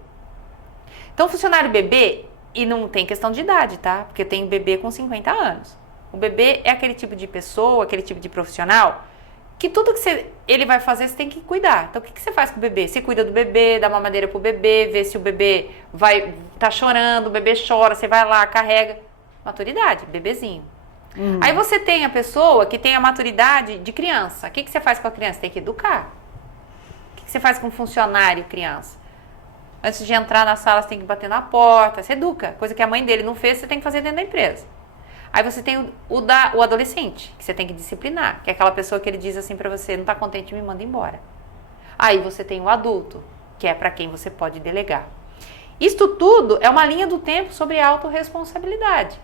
Então, o funcionário bebê, e não tem questão de idade, tá? Porque tem bebê com 50 anos. O bebê é aquele tipo de pessoa, aquele tipo de profissional, que tudo que ele vai fazer, você tem que cuidar. Então, o que você faz com o bebê? Você cuida do bebê, dá mamadeira pro bebê, vê se o bebê tá chorando, o bebê chora, você vai lá, carrega. Maturidade, bebezinho. Aí você tem a pessoa que tem a maturidade de criança. O que você faz com a criança? Tem que educar. O que você faz com um funcionário criança? Antes de entrar na sala, você tem que bater na porta, você educa. Coisa que a mãe dele não fez, você tem que fazer dentro da empresa. Aí você tem o adolescente, que você tem que disciplinar, que é aquela pessoa que ele diz assim pra você, não tá contente, me manda embora. Aí você tem o adulto, que é pra quem você pode delegar. Isto tudo é uma linha do tempo sobre autorresponsabilidade.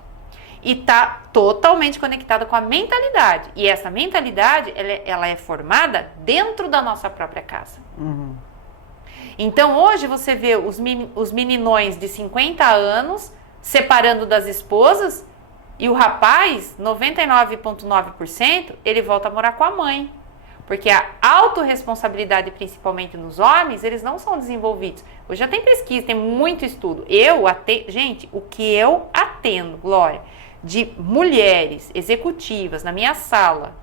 E tá totalmente conectada com a mentalidade. E essa mentalidade, ela é formada dentro da nossa própria casa. Então, hoje você vê os meninões de 50 anos separando das esposas e o rapaz, 99,9%, ele volta a morar com a mãe. Porque a autorresponsabilidade, principalmente nos homens, eles não são desenvolvidos. Hoje já tem pesquisa, tem muito estudo. Gente, o que eu atendo, Glória, de mulheres executivas na minha sala,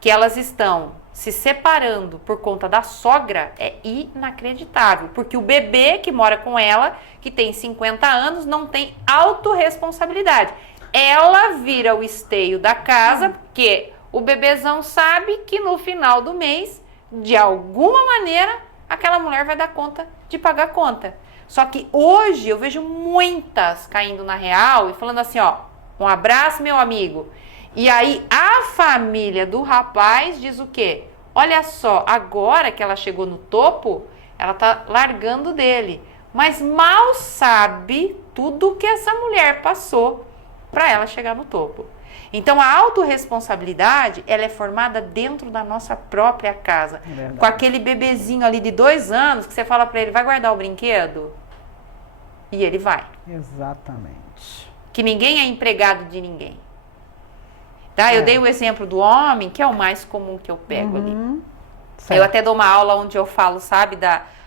que elas estão se separando por conta da sogra, é inacreditável. Porque o bebê que mora com ela, que tem 50 anos, não tem autorresponsabilidade. Ela vira o esteio da casa, porque o bebezão sabe que no final do mês, de alguma maneira, aquela mulher vai dar conta de pagar a conta. Só que hoje eu vejo muitas caindo na real e falando assim, ó, um abraço, meu amigo. E aí a família do rapaz diz o quê? Olha só, agora que ela chegou no topo, ela tá largando dele. Mas mal sabe tudo que essa mulher passou para ela chegar no topo. Então a autorresponsabilidade, ela é formada dentro da nossa própria casa. Com aquele bebezinho ali de 2 anos, que você fala para ele, vai guardar o brinquedo? E ele vai. Exatamente. Que ninguém é empregado de ninguém. Tá? Eu dei o exemplo do homem, que é o mais comum que eu pego ali. Certo. Eu até dou uma aula onde eu falo, sabe,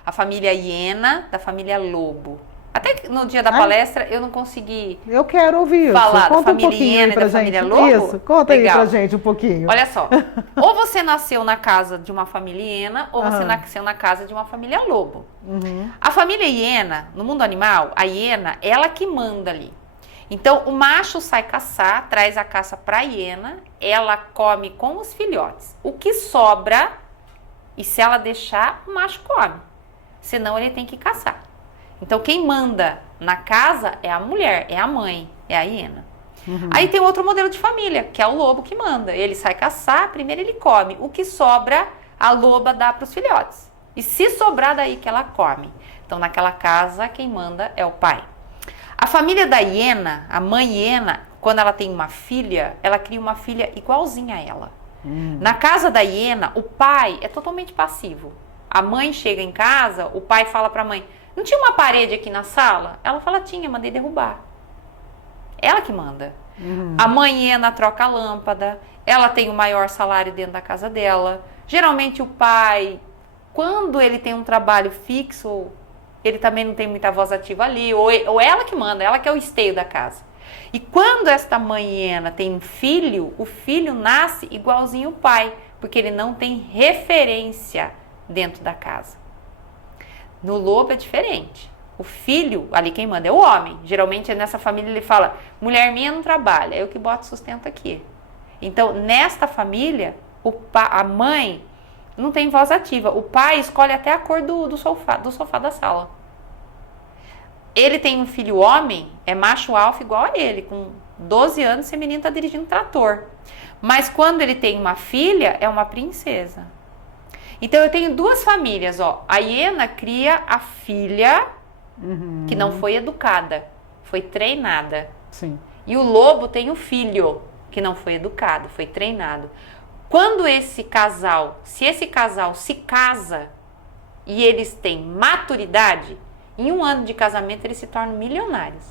a família hiena, da família lobo. Até que no dia da palestra eu não consegui. Eu quero ouvir isso. Falar Conta da família hiena e da família lobo. Isso, conta aí pra gente um pouquinho. Olha só, ou você nasceu na casa de uma família hiena, ou você nasceu na casa de uma família lobo. A família hiena, no mundo animal, a hiena, ela que manda ali. Então, o macho sai caçar, traz a caça para a hiena, ela come com os filhotes. O que sobra, e se ela deixar, o macho come. Senão, ele tem que caçar. Então, quem manda na casa é a mulher, é a mãe, é a hiena. Aí tem outro modelo de família, que é o lobo que manda. Ele sai caçar, primeiro ele come. O que sobra, a loba dá para os filhotes. E se sobrar, daí que ela come. Então, naquela casa, quem manda é o pai. A família da hiena, a mãe hiena, quando ela tem uma filha, ela cria uma filha igualzinha a ela. Na casa da hiena, o pai é totalmente passivo. A mãe chega em casa, o pai fala pra mãe, não tinha uma parede aqui na sala? Ela fala, tinha, mandei derrubar. Ela que manda. A mãe hiena troca a lâmpada, ela tem o maior salário dentro da casa dela. Geralmente o pai, quando ele tem um trabalho fixo, ele também não tem muita voz ativa ali, ou ela que manda, ela que é o esteio da casa. E quando esta mãe hiena tem um filho, o filho nasce igualzinho o pai, porque ele não tem referência dentro da casa. No lobo é diferente. O filho, ali quem manda é o homem. Geralmente nessa família ele fala, mulher minha não trabalha, eu que boto sustento aqui. Então nesta família, a mãe não tem voz ativa. O pai escolhe até a cor do sofá da sala. Ele tem um filho homem, é macho alfa igual a ele, com 12 anos esse menino está dirigindo trator. Mas quando ele tem uma filha, é uma princesa. Então eu tenho duas famílias, ó. A hiena cria a filha que não foi educada, foi treinada. Sim. E o lobo tem o filho que não foi educado, foi treinado. Quando esse casal se casa e eles têm maturidade, em um ano de casamento eles se tornam milionários.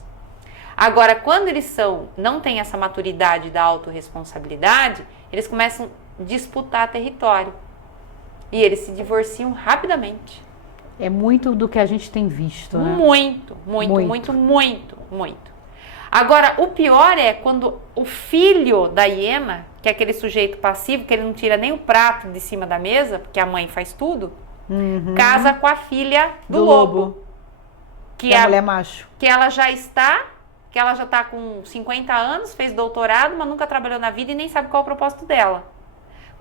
Agora, quando eles não têm essa maturidade da autorresponsabilidade, eles começam a disputar território. E eles se divorciam rapidamente. É muito do que a gente tem visto, né? Muito. Agora, o pior é quando o filho da hiena, que é aquele sujeito passivo, que ele não tira nem o prato de cima da mesa, porque a mãe faz tudo, casa com a filha do lobo. Que é a mulher macho. Que ela já está com 50 anos, fez doutorado, mas nunca trabalhou na vida e nem sabe qual é o propósito dela.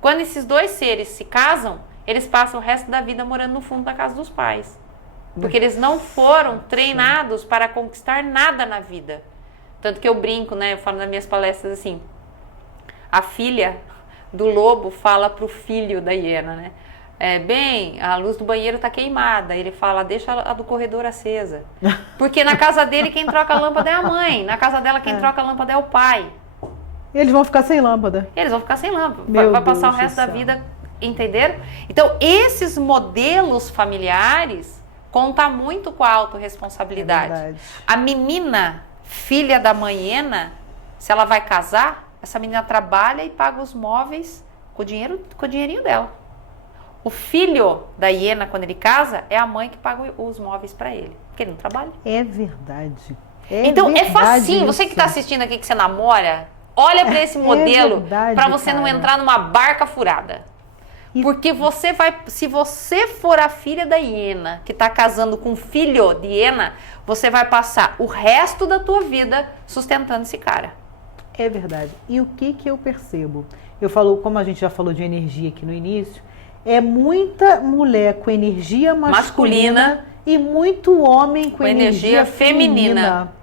Quando esses dois seres se casam, eles passam o resto da vida morando no fundo da casa dos pais. Porque eles não foram treinados para conquistar nada na vida. Tanto que eu brinco, né? Eu falo nas minhas palestras assim, a filha do lobo fala pro filho da hiena, né? Bem, a luz do banheiro está queimada. Ele fala, deixa a do corredor acesa. Porque na casa dele quem troca a lâmpada é a mãe. Na casa dela quem troca a lâmpada é o pai. Eles vão ficar sem lâmpada. Eles vão ficar sem lâmpada. Vai passar o resto da vida, entenderam? Então, esses modelos familiares contam muito com a autorresponsabilidade. É a menina, filha da mãe hiena, se ela vai casar, essa menina trabalha e paga os móveis com o dinheirinho dela. O filho da hiena, quando ele casa, é a mãe que paga os móveis para ele, porque ele não trabalha. É verdade. Então, é facinho. Você que está assistindo aqui, que você namora, olha para esse modelo, para você não entrar numa barca furada. Porque se você for a filha da hiena, que está casando com um filho de hiena, você vai passar o resto da tua vida sustentando esse cara. É verdade. E o que eu percebo? Eu falo, como a gente já falou de energia aqui no início, é muita mulher com energia masculina e muito homem com energia feminina.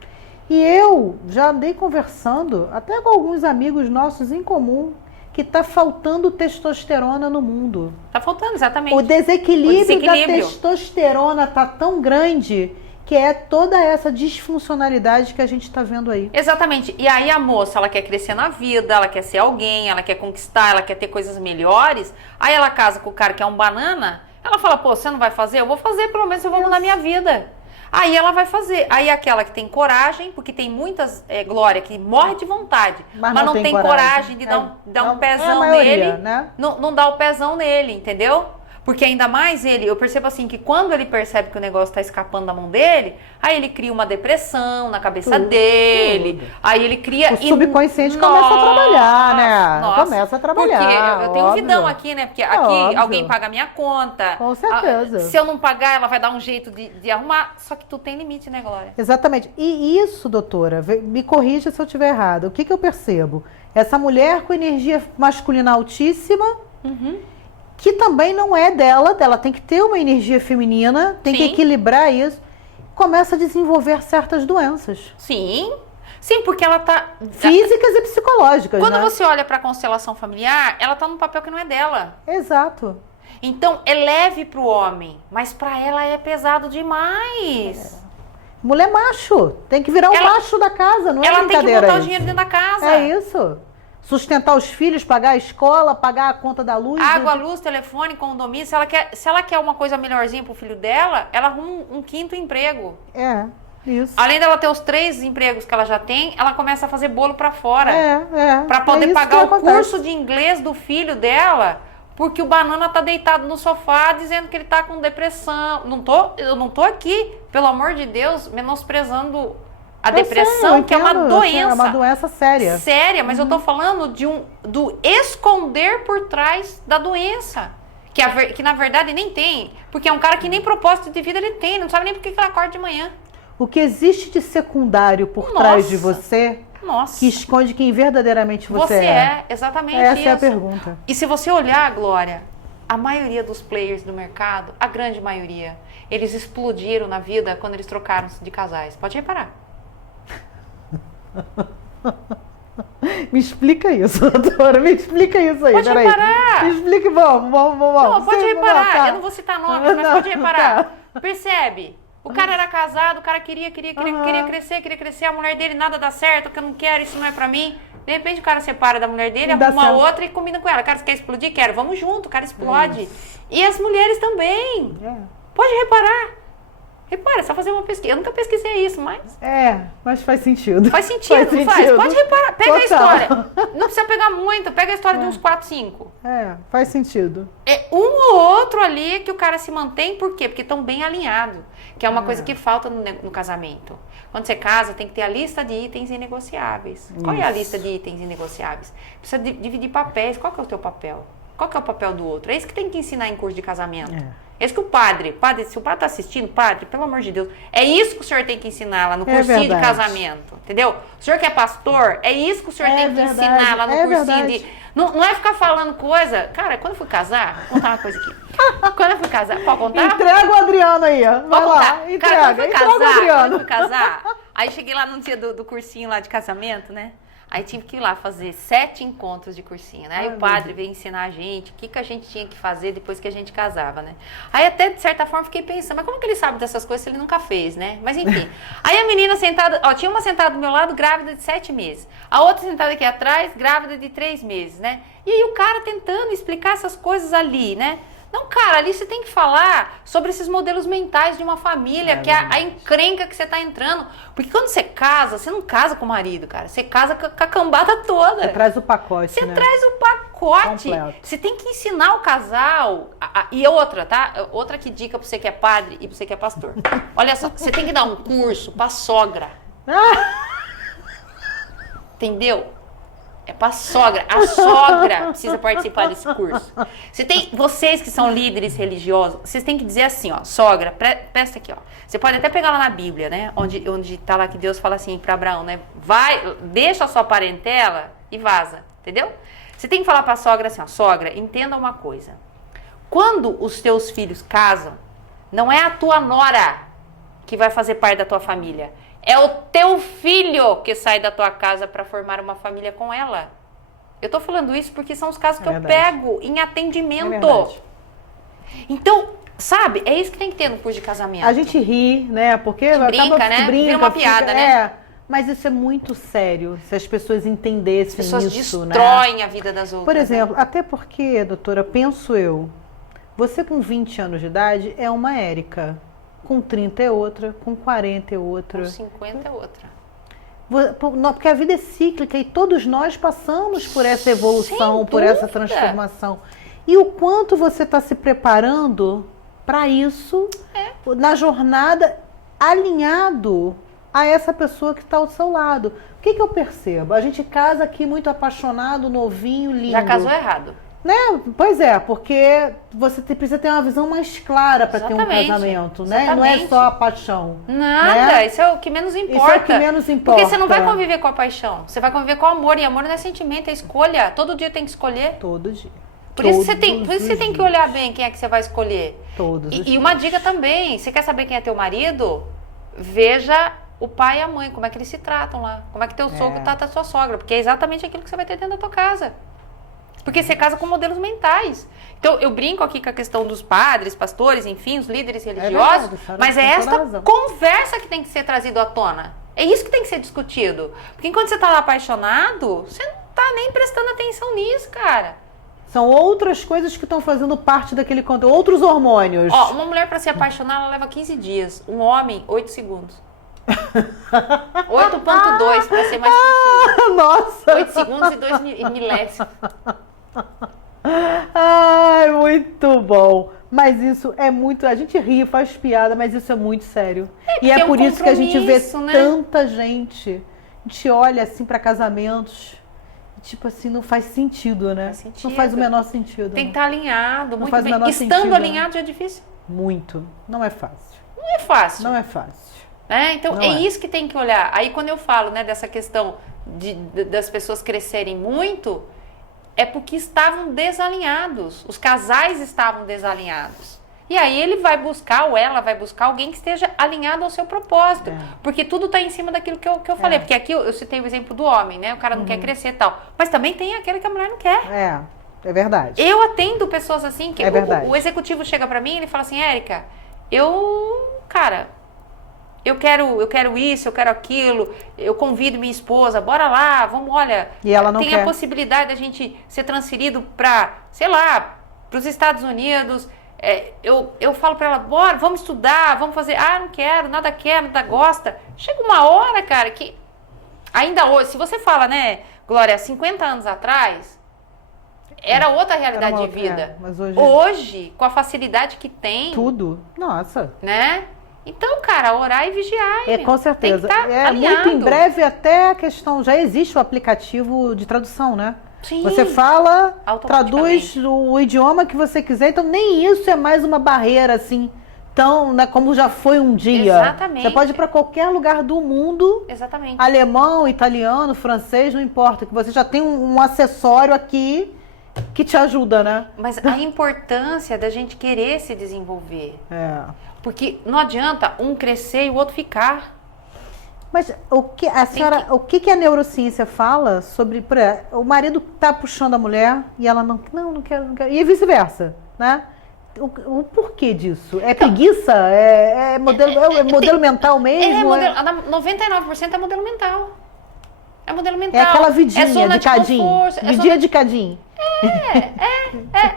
E eu já andei conversando, até com alguns amigos nossos em comum, que está faltando testosterona no mundo. Está faltando, exatamente. O desequilíbrio da testosterona está tão grande que é toda essa disfuncionalidade que a gente está vendo aí. Exatamente. E aí a moça, ela quer crescer na vida, ela quer ser alguém, ela quer conquistar, ela quer ter coisas melhores. Aí ela casa com o cara que é um banana, ela fala, pô, você não vai fazer? Eu vou fazer, pelo menos eu vou mudar minha vida. Aí ela vai fazer. Aí aquela que tem coragem, porque tem muitas, Glória, que morre de vontade, mas não tem coragem de dar um pezão nele, né? Não dá o pezão nele, entendeu? Porque ainda mais eu percebo assim, que quando ele percebe que o negócio está escapando da mão dele, aí ele cria uma depressão na cabeça dele, aí ele cria... O subconsciente começa a trabalhar, né? Começa a trabalhar. Porque eu tenho um vidão aqui, né? Porque aqui alguém paga a minha conta. Com certeza. Se eu não pagar, ela vai dar um jeito de arrumar. Só que tu tem limite, né, Glória? Exatamente. E isso, doutora, me corrija se eu estiver errado. O que eu percebo? Essa mulher com energia masculina altíssima... que também não é dela tem que ter uma energia feminina, tem que equilibrar isso, começa a desenvolver certas doenças. Sim, porque ela tá... Físicas e psicológicas, Quando você olha para a constelação familiar, ela tá num papel que não é dela. Exato. Então, é leve pro homem, mas para ela é pesado demais. Mulher macho. Tem que virar o macho da casa, não é Ela tem que brincadeira botar o isso. dinheiro dentro da casa. É isso. Sustentar os filhos, pagar a escola, pagar a conta da luz. Água, luz, telefone, condomínio. Se ela quer uma coisa melhorzinha pro filho dela, ela arruma um quinto emprego. É, isso. Além dela ter os 3 empregos que ela já tem, ela começa a fazer bolo pra fora. Pra É poder isso pagar que o acontece. curso de inglês do filho dela, porque o Banana tá deitado no sofá dizendo que ele tá com depressão. Eu não tô aqui, pelo amor de Deus, menosprezando a depressão, que é uma doença. É uma doença séria. Séria, mas eu tô falando do esconder por trás da doença. Que na verdade nem tem. Porque é um cara que nem propósito de vida ele tem, não sabe nem por que ele acorda de manhã. O que existe de secundário por trás de você, que esconde quem verdadeiramente você é. Exatamente Essa isso. é a pergunta. E se você olhar, Glória, a maioria dos players do mercado, a grande maioria, eles explodiram na vida quando eles trocaram-se de casais. Pode reparar. Me explica isso, doutora. Me explica isso aí. Pode reparar. Me explica, vamos. Não, pode reparar. Tá. Eu não vou citar nomes, mas pode reparar. Percebe? O cara era casado, o cara queria crescer, a mulher dele nada dá certo, que eu não quero, isso não é pra mim. De repente o cara separa da mulher dele, arruma outra e combina com ela. Cara, você quer explodir? Quero. Vamos junto, o cara explode. E as mulheres também. Pode reparar. Repara, é só fazer uma pesquisa. Eu nunca pesquisei isso, mas... mas faz sentido. Faz sentido, não faz? Pode reparar. Pega a história. Não precisa pegar muito. Pega a história de uns 4, 5. Faz sentido. É um ou outro ali que o cara se mantém. Por quê? Porque estão bem alinhados. Que é uma coisa que falta no casamento. Quando você casa, tem que ter a lista de itens inegociáveis. Qual é a lista de itens inegociáveis? Precisa dividir papéis. Qual que é o teu papel? Qual que é o papel do outro? É isso que tem que ensinar em curso de casamento. É isso que o padre, se o padre está assistindo, padre, pelo amor de Deus, é isso que o senhor tem que ensinar lá no cursinho de casamento, entendeu? O senhor que é pastor, é isso que o senhor tem que ensinar lá no cursinho de... Não é ficar falando coisa... Cara, quando eu fui casar, vou contar uma coisa aqui. Quando eu fui casar, pode contar? Entrega o Adriano aí, ó. Vai lá, entrega. Cara, quando eu fui casar, aí cheguei lá no dia do cursinho lá de casamento, né? Aí tive que ir lá fazer 7 encontros de cursinho, né? Aí o padre veio ensinar a gente o que a gente tinha que fazer depois que a gente casava, né? Aí até, de certa forma, fiquei pensando, mas como que ele sabe dessas coisas se ele nunca fez, né? Mas enfim. Aí a menina sentada, tinha uma sentada do meu lado, grávida de 7 meses. A outra sentada aqui atrás, grávida de 3 meses, né? E aí o cara tentando explicar essas coisas ali, né? Não, cara, ali você tem que falar sobre esses modelos mentais de uma família, que é a encrenca que você tá entrando. Porque quando você casa, você não casa com o marido, cara. Você casa com a cambada toda. Você traz o pacote, Você traz o pacote. Completo. Você tem que ensinar o casal. E outra, tá? Outra que dica pra você que é padre e pra você que é pastor. Olha só, você tem que dar um curso pra sogra. Entendeu? É pra sogra. A sogra precisa participar desse curso. Vocês que são líderes religiosos, vocês têm que dizer assim, ó, sogra, presta aqui, ó. Você pode até pegar lá na Bíblia, né? Onde tá lá que Deus fala assim pra Abraão, né? Deixa a sua parentela e vaza, entendeu? Você tem que falar pra sogra assim, ó, sogra, entenda uma coisa. Quando os teus filhos casam, não é a tua nora que vai fazer parte da tua família. É o teu filho que sai da tua casa para formar uma família com ela. Eu tô falando isso porque são os casos que eu pego em atendimento. Então, sabe, é isso que tem que ter no curso de casamento. A gente ri, né? Porque brinca, né? Vira uma piada, né? Mas isso é muito sério, se as pessoas entendessem isso, né? As pessoas destroem a vida das outras. Por exemplo, até porque, doutora, penso eu, você com 20 anos de idade é uma Érica. Com 30 é outra, com 40 é outra. Com 50 é outra. Porque a vida é cíclica e todos nós passamos por essa evolução, por essa transformação. E o quanto você está se preparando para isso na jornada, alinhado a essa pessoa que está ao seu lado. O que eu percebo? A gente casa aqui muito apaixonado, novinho, lindo. Já casou errado. Né? Pois é, porque você precisa ter uma visão mais clara para ter um casamento, né? Não é só a paixão. Nada, né? Isso é o que menos importa. Isso é o que menos importa. Porque você não vai conviver com a paixão, você vai conviver com o amor, e amor não é sentimento, é escolha. Todo dia tem que escolher. Todo dia. Por isso você tem que olhar bem quem é que você vai escolher. Todos os dias. E uma dica também, você quer saber quem é teu marido? Veja o pai e a mãe, como é que eles se tratam lá. Como é que teu sogro trata a sua sogra, porque é exatamente aquilo que você vai ter dentro da tua casa. Porque você casa com modelos mentais. Então, eu brinco aqui com a questão dos padres, pastores, enfim, os líderes religiosos, mas é esta conversa que tem que ser trazido à tona. É isso que tem que ser discutido. Porque enquanto você tá lá apaixonado, você não tá nem prestando atenção nisso, cara. São outras coisas que estão fazendo parte daquele conteúdo, outros hormônios. Ó, uma mulher para se apaixonar, ela leva 15 dias. Um homem, 8 segundos. 8.2 para ser mais preciso. Nossa! 8 segundos e 2 milésimos. Ai, muito bom. Mas isso é muito... A gente ri, faz piada, mas isso é muito sério. E é por isso que a gente vê tanta gente. A gente olha assim para casamentos... Tipo assim, não faz sentido, né? Não faz o menor sentido. Tem que estar alinhado, muito bem. Estando alinhado já é difícil? Muito. Não é fácil. Não é fácil. Não é fácil. Então, isso que tem que olhar. Aí, quando eu falo, né, dessa questão das pessoas crescerem muito, é porque estavam desalinhados. Os casais estavam desalinhados. E aí ele vai buscar, ou ela vai buscar alguém que esteja alinhado ao seu propósito. Porque tudo está em cima daquilo que eu falei. Porque aqui eu citei o exemplo do homem, né? O cara não quer crescer e tal. Mas também tem aquele que a mulher não quer. É verdade. Eu atendo pessoas assim, que o executivo chega para mim e ele fala assim, Érica, cara, eu quero isso, eu quero aquilo, eu convido minha esposa, bora lá, vamos, olha. E ela não tem quer. A possibilidade da gente ser transferido para, sei lá, para os Estados Unidos. Eu falo pra ela, bora, vamos estudar, vamos fazer. Não quero, nada gosta. Chega uma hora, cara, que ainda hoje, se você fala, né, Glória, 50 anos atrás, era outra realidade de vida. Mas hoje, com a facilidade que tem. Tudo. Nossa. Né? Então, cara, orar e vigiar. Com certeza. Tem que tá alinhado. Muito em breve até a questão, já existe o aplicativo de tradução, né? Sim, você fala, traduz o idioma que você quiser, então nem isso é mais uma barreira assim, tão, né, como já foi um dia. Exatamente. Você pode ir para qualquer lugar do mundo. Exatamente. Alemão, italiano, francês, não importa, que você já tem um acessório aqui que te ajuda, né? Mas a importância da gente querer se desenvolver. Porque não adianta um crescer e o outro ficar. Mas o que a neurociência fala sobre... O marido tá puxando a mulher e ela não quero. E vice-versa, né? O porquê disso? É preguiça? É modelo mental mesmo? 99% é modelo mental. É modelo mental. É aquela vidinha de cadinho. Vidinha de cadinho.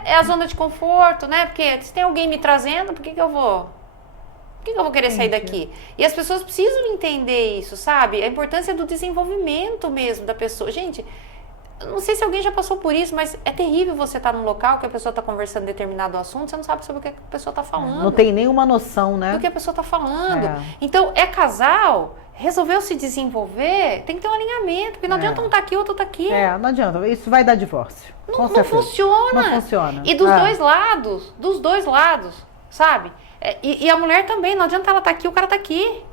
É a zona de conforto, né? Porque se tem alguém me trazendo, por que eu vou querer sair daqui? E as pessoas precisam entender isso, sabe? A importância do desenvolvimento mesmo da pessoa. Gente, não sei se alguém já passou por isso, mas é terrível você estar num local que a pessoa está conversando determinado assunto, você não sabe sobre o que a pessoa está falando. Não tem nenhuma noção, né? Do que a pessoa está falando. Então, casal, resolveu se desenvolver, tem que ter um alinhamento, porque não adianta um tá aqui, outro tá aqui. Não adianta, isso vai dar divórcio. Não funciona. Não funciona. E dos dois lados, sabe? E a mulher também, não adianta ela estar aqui, o cara tá aqui.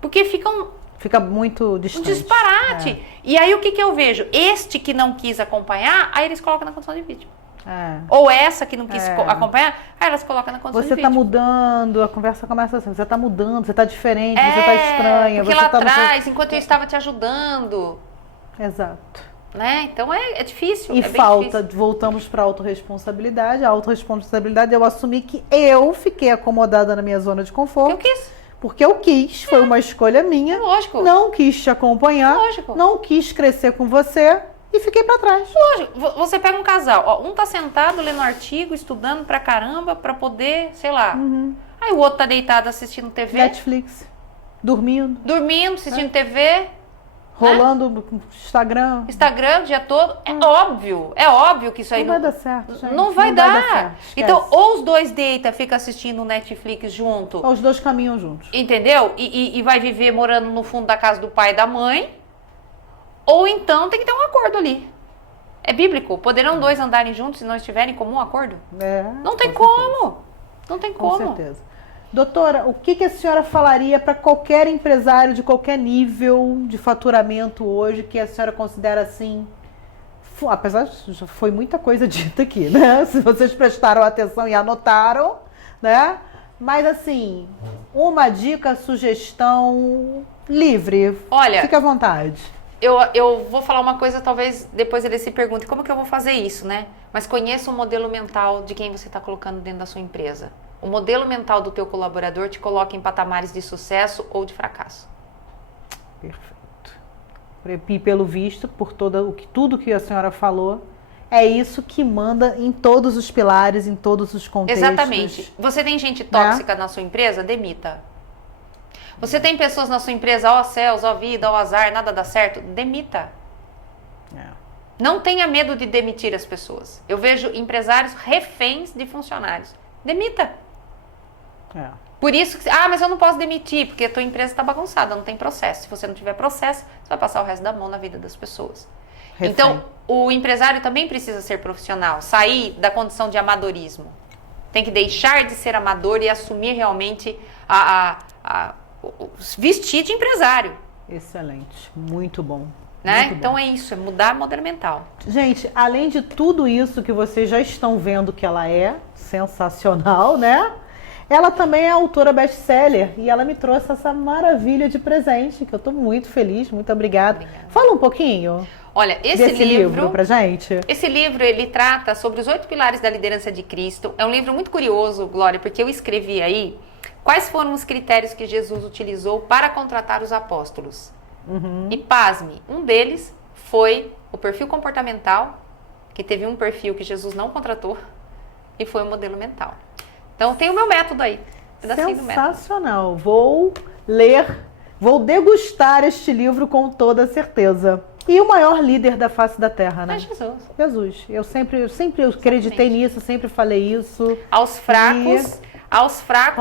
Porque fica muito distante. Um disparate. E aí o que eu vejo? Este que não quis acompanhar, aí eles colocam na condição de vítima. Ou essa que não quis acompanhar, aí elas colocam na condição de vítima. Você tá mudando, a conversa começa assim, você tá mudando, você tá diferente, você tá estranha. Porque você lá tá atrás, enquanto eu estava te ajudando. Exato. Né? Então é difícil. E voltamos para a autorresponsabilidade. A autorresponsabilidade eu assumi que eu fiquei acomodada na minha zona de conforto. Porque eu quis, foi uma escolha minha. Lógico. Não quis te acompanhar. Lógico. Não quis crescer com você e fiquei para trás. Lógico. Você pega um casal, um tá sentado lendo artigo, estudando pra caramba, pra poder, sei lá. Aí o outro tá deitado assistindo TV. Netflix. Dormindo, assistindo TV. Rolando no Instagram o dia todo. É óbvio que isso aí não vai dar certo, gente. Não vai dar. Então, ou os dois deitam, ficam assistindo Netflix junto. Ou os dois caminham juntos. Entendeu? E vai viver morando no fundo da casa do pai e da mãe. Ou então tem que ter um acordo ali. É bíblico. Poderão dois andarem juntos se não estiverem em comum acordo? Não tem como. Não tem como. Com certeza. Doutora, o que a senhora falaria para qualquer empresário de qualquer nível de faturamento hoje que a senhora considera assim, apesar de já foi muita coisa dita aqui, né? Se vocês prestaram atenção e anotaram, né? Mas assim, uma dica, sugestão livre. Olha, fique à vontade. eu vou falar uma coisa, talvez depois ele se pergunte, como que eu vou fazer isso, né? Mas conheça o modelo mental de quem você está colocando dentro da sua empresa. O modelo mental do teu colaborador te coloca em patamares de sucesso ou de fracasso. Perfeito. E pelo visto, por tudo que a senhora falou, é isso que manda em todos os pilares, em todos os contextos. Exatamente. Você tem gente tóxica na sua empresa? Demita. Você tem pessoas na sua empresa, ó céus, ó vida, ó azar, nada dá certo? Demita. Não tenha medo de demitir as pessoas. Eu vejo empresários reféns de funcionários. Demita. Por isso que, mas eu não posso demitir, porque a tua empresa está bagunçada, não tem processo. Se você não tiver processo, você vai passar o resto da mão na vida das pessoas. Refém. Então, o empresário também precisa ser profissional, sair da condição de amadorismo. Tem que deixar de ser amador e assumir realmente vestir de empresário. Excelente, muito bom. Né? Muito então bom. É isso, é mudar o modelo mental. Gente, além de tudo isso que vocês já estão vendo que ela é sensacional, né? Ela também é autora best-seller e ela me trouxe essa maravilha de presente, que eu estou muito feliz, muito obrigada. Fala um pouquinho. Olha, esse livro pra gente. Esse livro, ele trata sobre os 8 pilares da liderança de Cristo. É um livro muito curioso, Glória, porque eu escrevi aí quais foram os critérios que Jesus utilizou para contratar os apóstolos. E pasme, um deles foi o perfil comportamental, que teve um perfil que Jesus não contratou, e foi o modelo mental. Então tem o meu método aí. Sensacional. Vou ler, vou degustar este livro com toda certeza. E o maior líder da face da Terra, né? É Jesus. Jesus. Eu sempre acreditei nisso, sempre falei isso. Aos fracos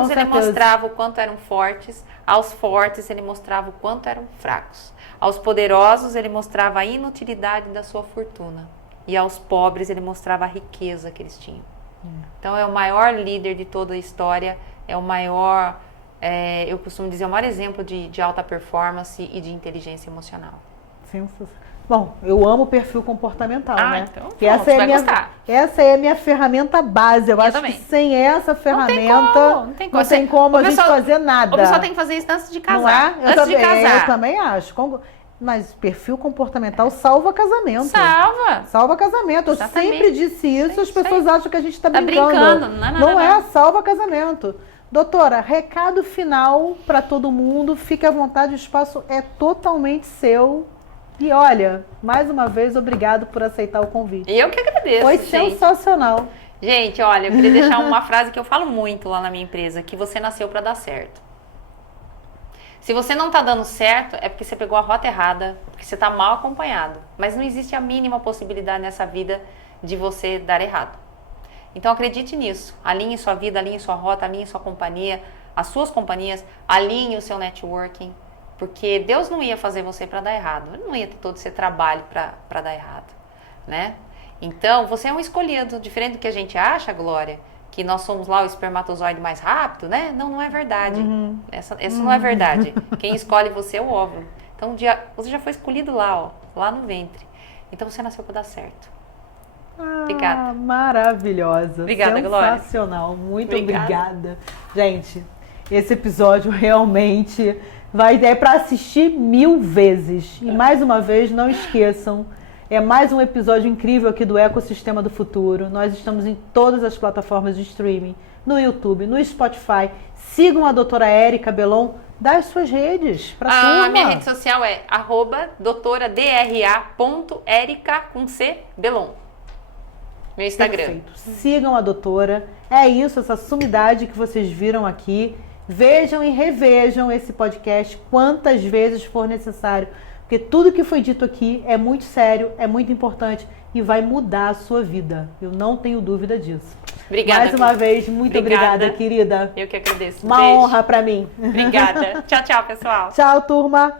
ele mostrava o quanto eram fortes, aos fortes ele mostrava o quanto eram fracos. Aos poderosos ele mostrava a inutilidade da sua fortuna. E aos pobres ele mostrava a riqueza que eles tinham. Então é o maior líder de toda a história, é o maior, eu costumo dizer, o maior exemplo de alta performance e de inteligência emocional. Bom, eu amo o perfil comportamental, né? Então, e essa é a minha ferramenta base. Eu acho também. Que sem essa ferramenta não tem como a gente fazer nada. O pessoal tem que fazer isso antes de casar. Não é? Antes de casar. Eu também acho. Mas perfil comportamental salva casamento. Salva casamento. Exatamente. Eu sempre disse isso, as pessoas acham que a gente está brincando. Não é, salva casamento. Doutora, recado final para todo mundo. Fique à vontade, o espaço é totalmente seu. E olha, mais uma vez, obrigado por aceitar o convite. Eu que agradeço, Foi sensacional. Gente, olha, eu queria deixar uma frase que eu falo muito lá na minha empresa, que você nasceu para dar certo. Se você não está dando certo, é porque você pegou a rota errada, porque você está mal acompanhado. Mas não existe a mínima possibilidade nessa vida de você dar errado. Então acredite nisso. Alinhe sua vida, alinhe sua rota, alinhe sua companhia, as suas companhias, alinhe o seu networking. Porque Deus não ia fazer você para dar errado. Ele não ia ter todo esse trabalho para dar errado, né? Então, você é um escolhido. Diferente do que a gente acha, Glória, que nós somos lá o espermatozoide mais rápido, né? Não é verdade. Essa não é verdade. Quem escolhe você é o óvulo. Então, você já foi escolhido lá, lá no ventre. Então, você nasceu para dar certo. Obrigada. Maravilhosa. Obrigada, Glória. Sensacional. Muito obrigada. Gente, esse episódio realmente vai dar para assistir 1000 vezes. E mais uma vez, não esqueçam, é mais um episódio incrível aqui do Ecossistema do Futuro. Nós estamos em todas as plataformas de streaming, no YouTube, no Spotify. Sigam a doutora Érica Belon das suas redes para turma. A minha rede social é @doutoradra.erica.belon. Meu Instagram. Perfeito. Sigam a doutora. É isso, essa sumidade que vocês viram aqui. Vejam e revejam esse podcast quantas vezes for necessário. Porque tudo que foi dito aqui é muito sério, é muito importante e vai mudar a sua vida. Eu não tenho dúvida disso. Obrigada. Mais uma vez, muito obrigada, querida. Eu que agradeço. Uma honra para mim. Obrigada. Tchau, tchau, pessoal. Tchau, turma.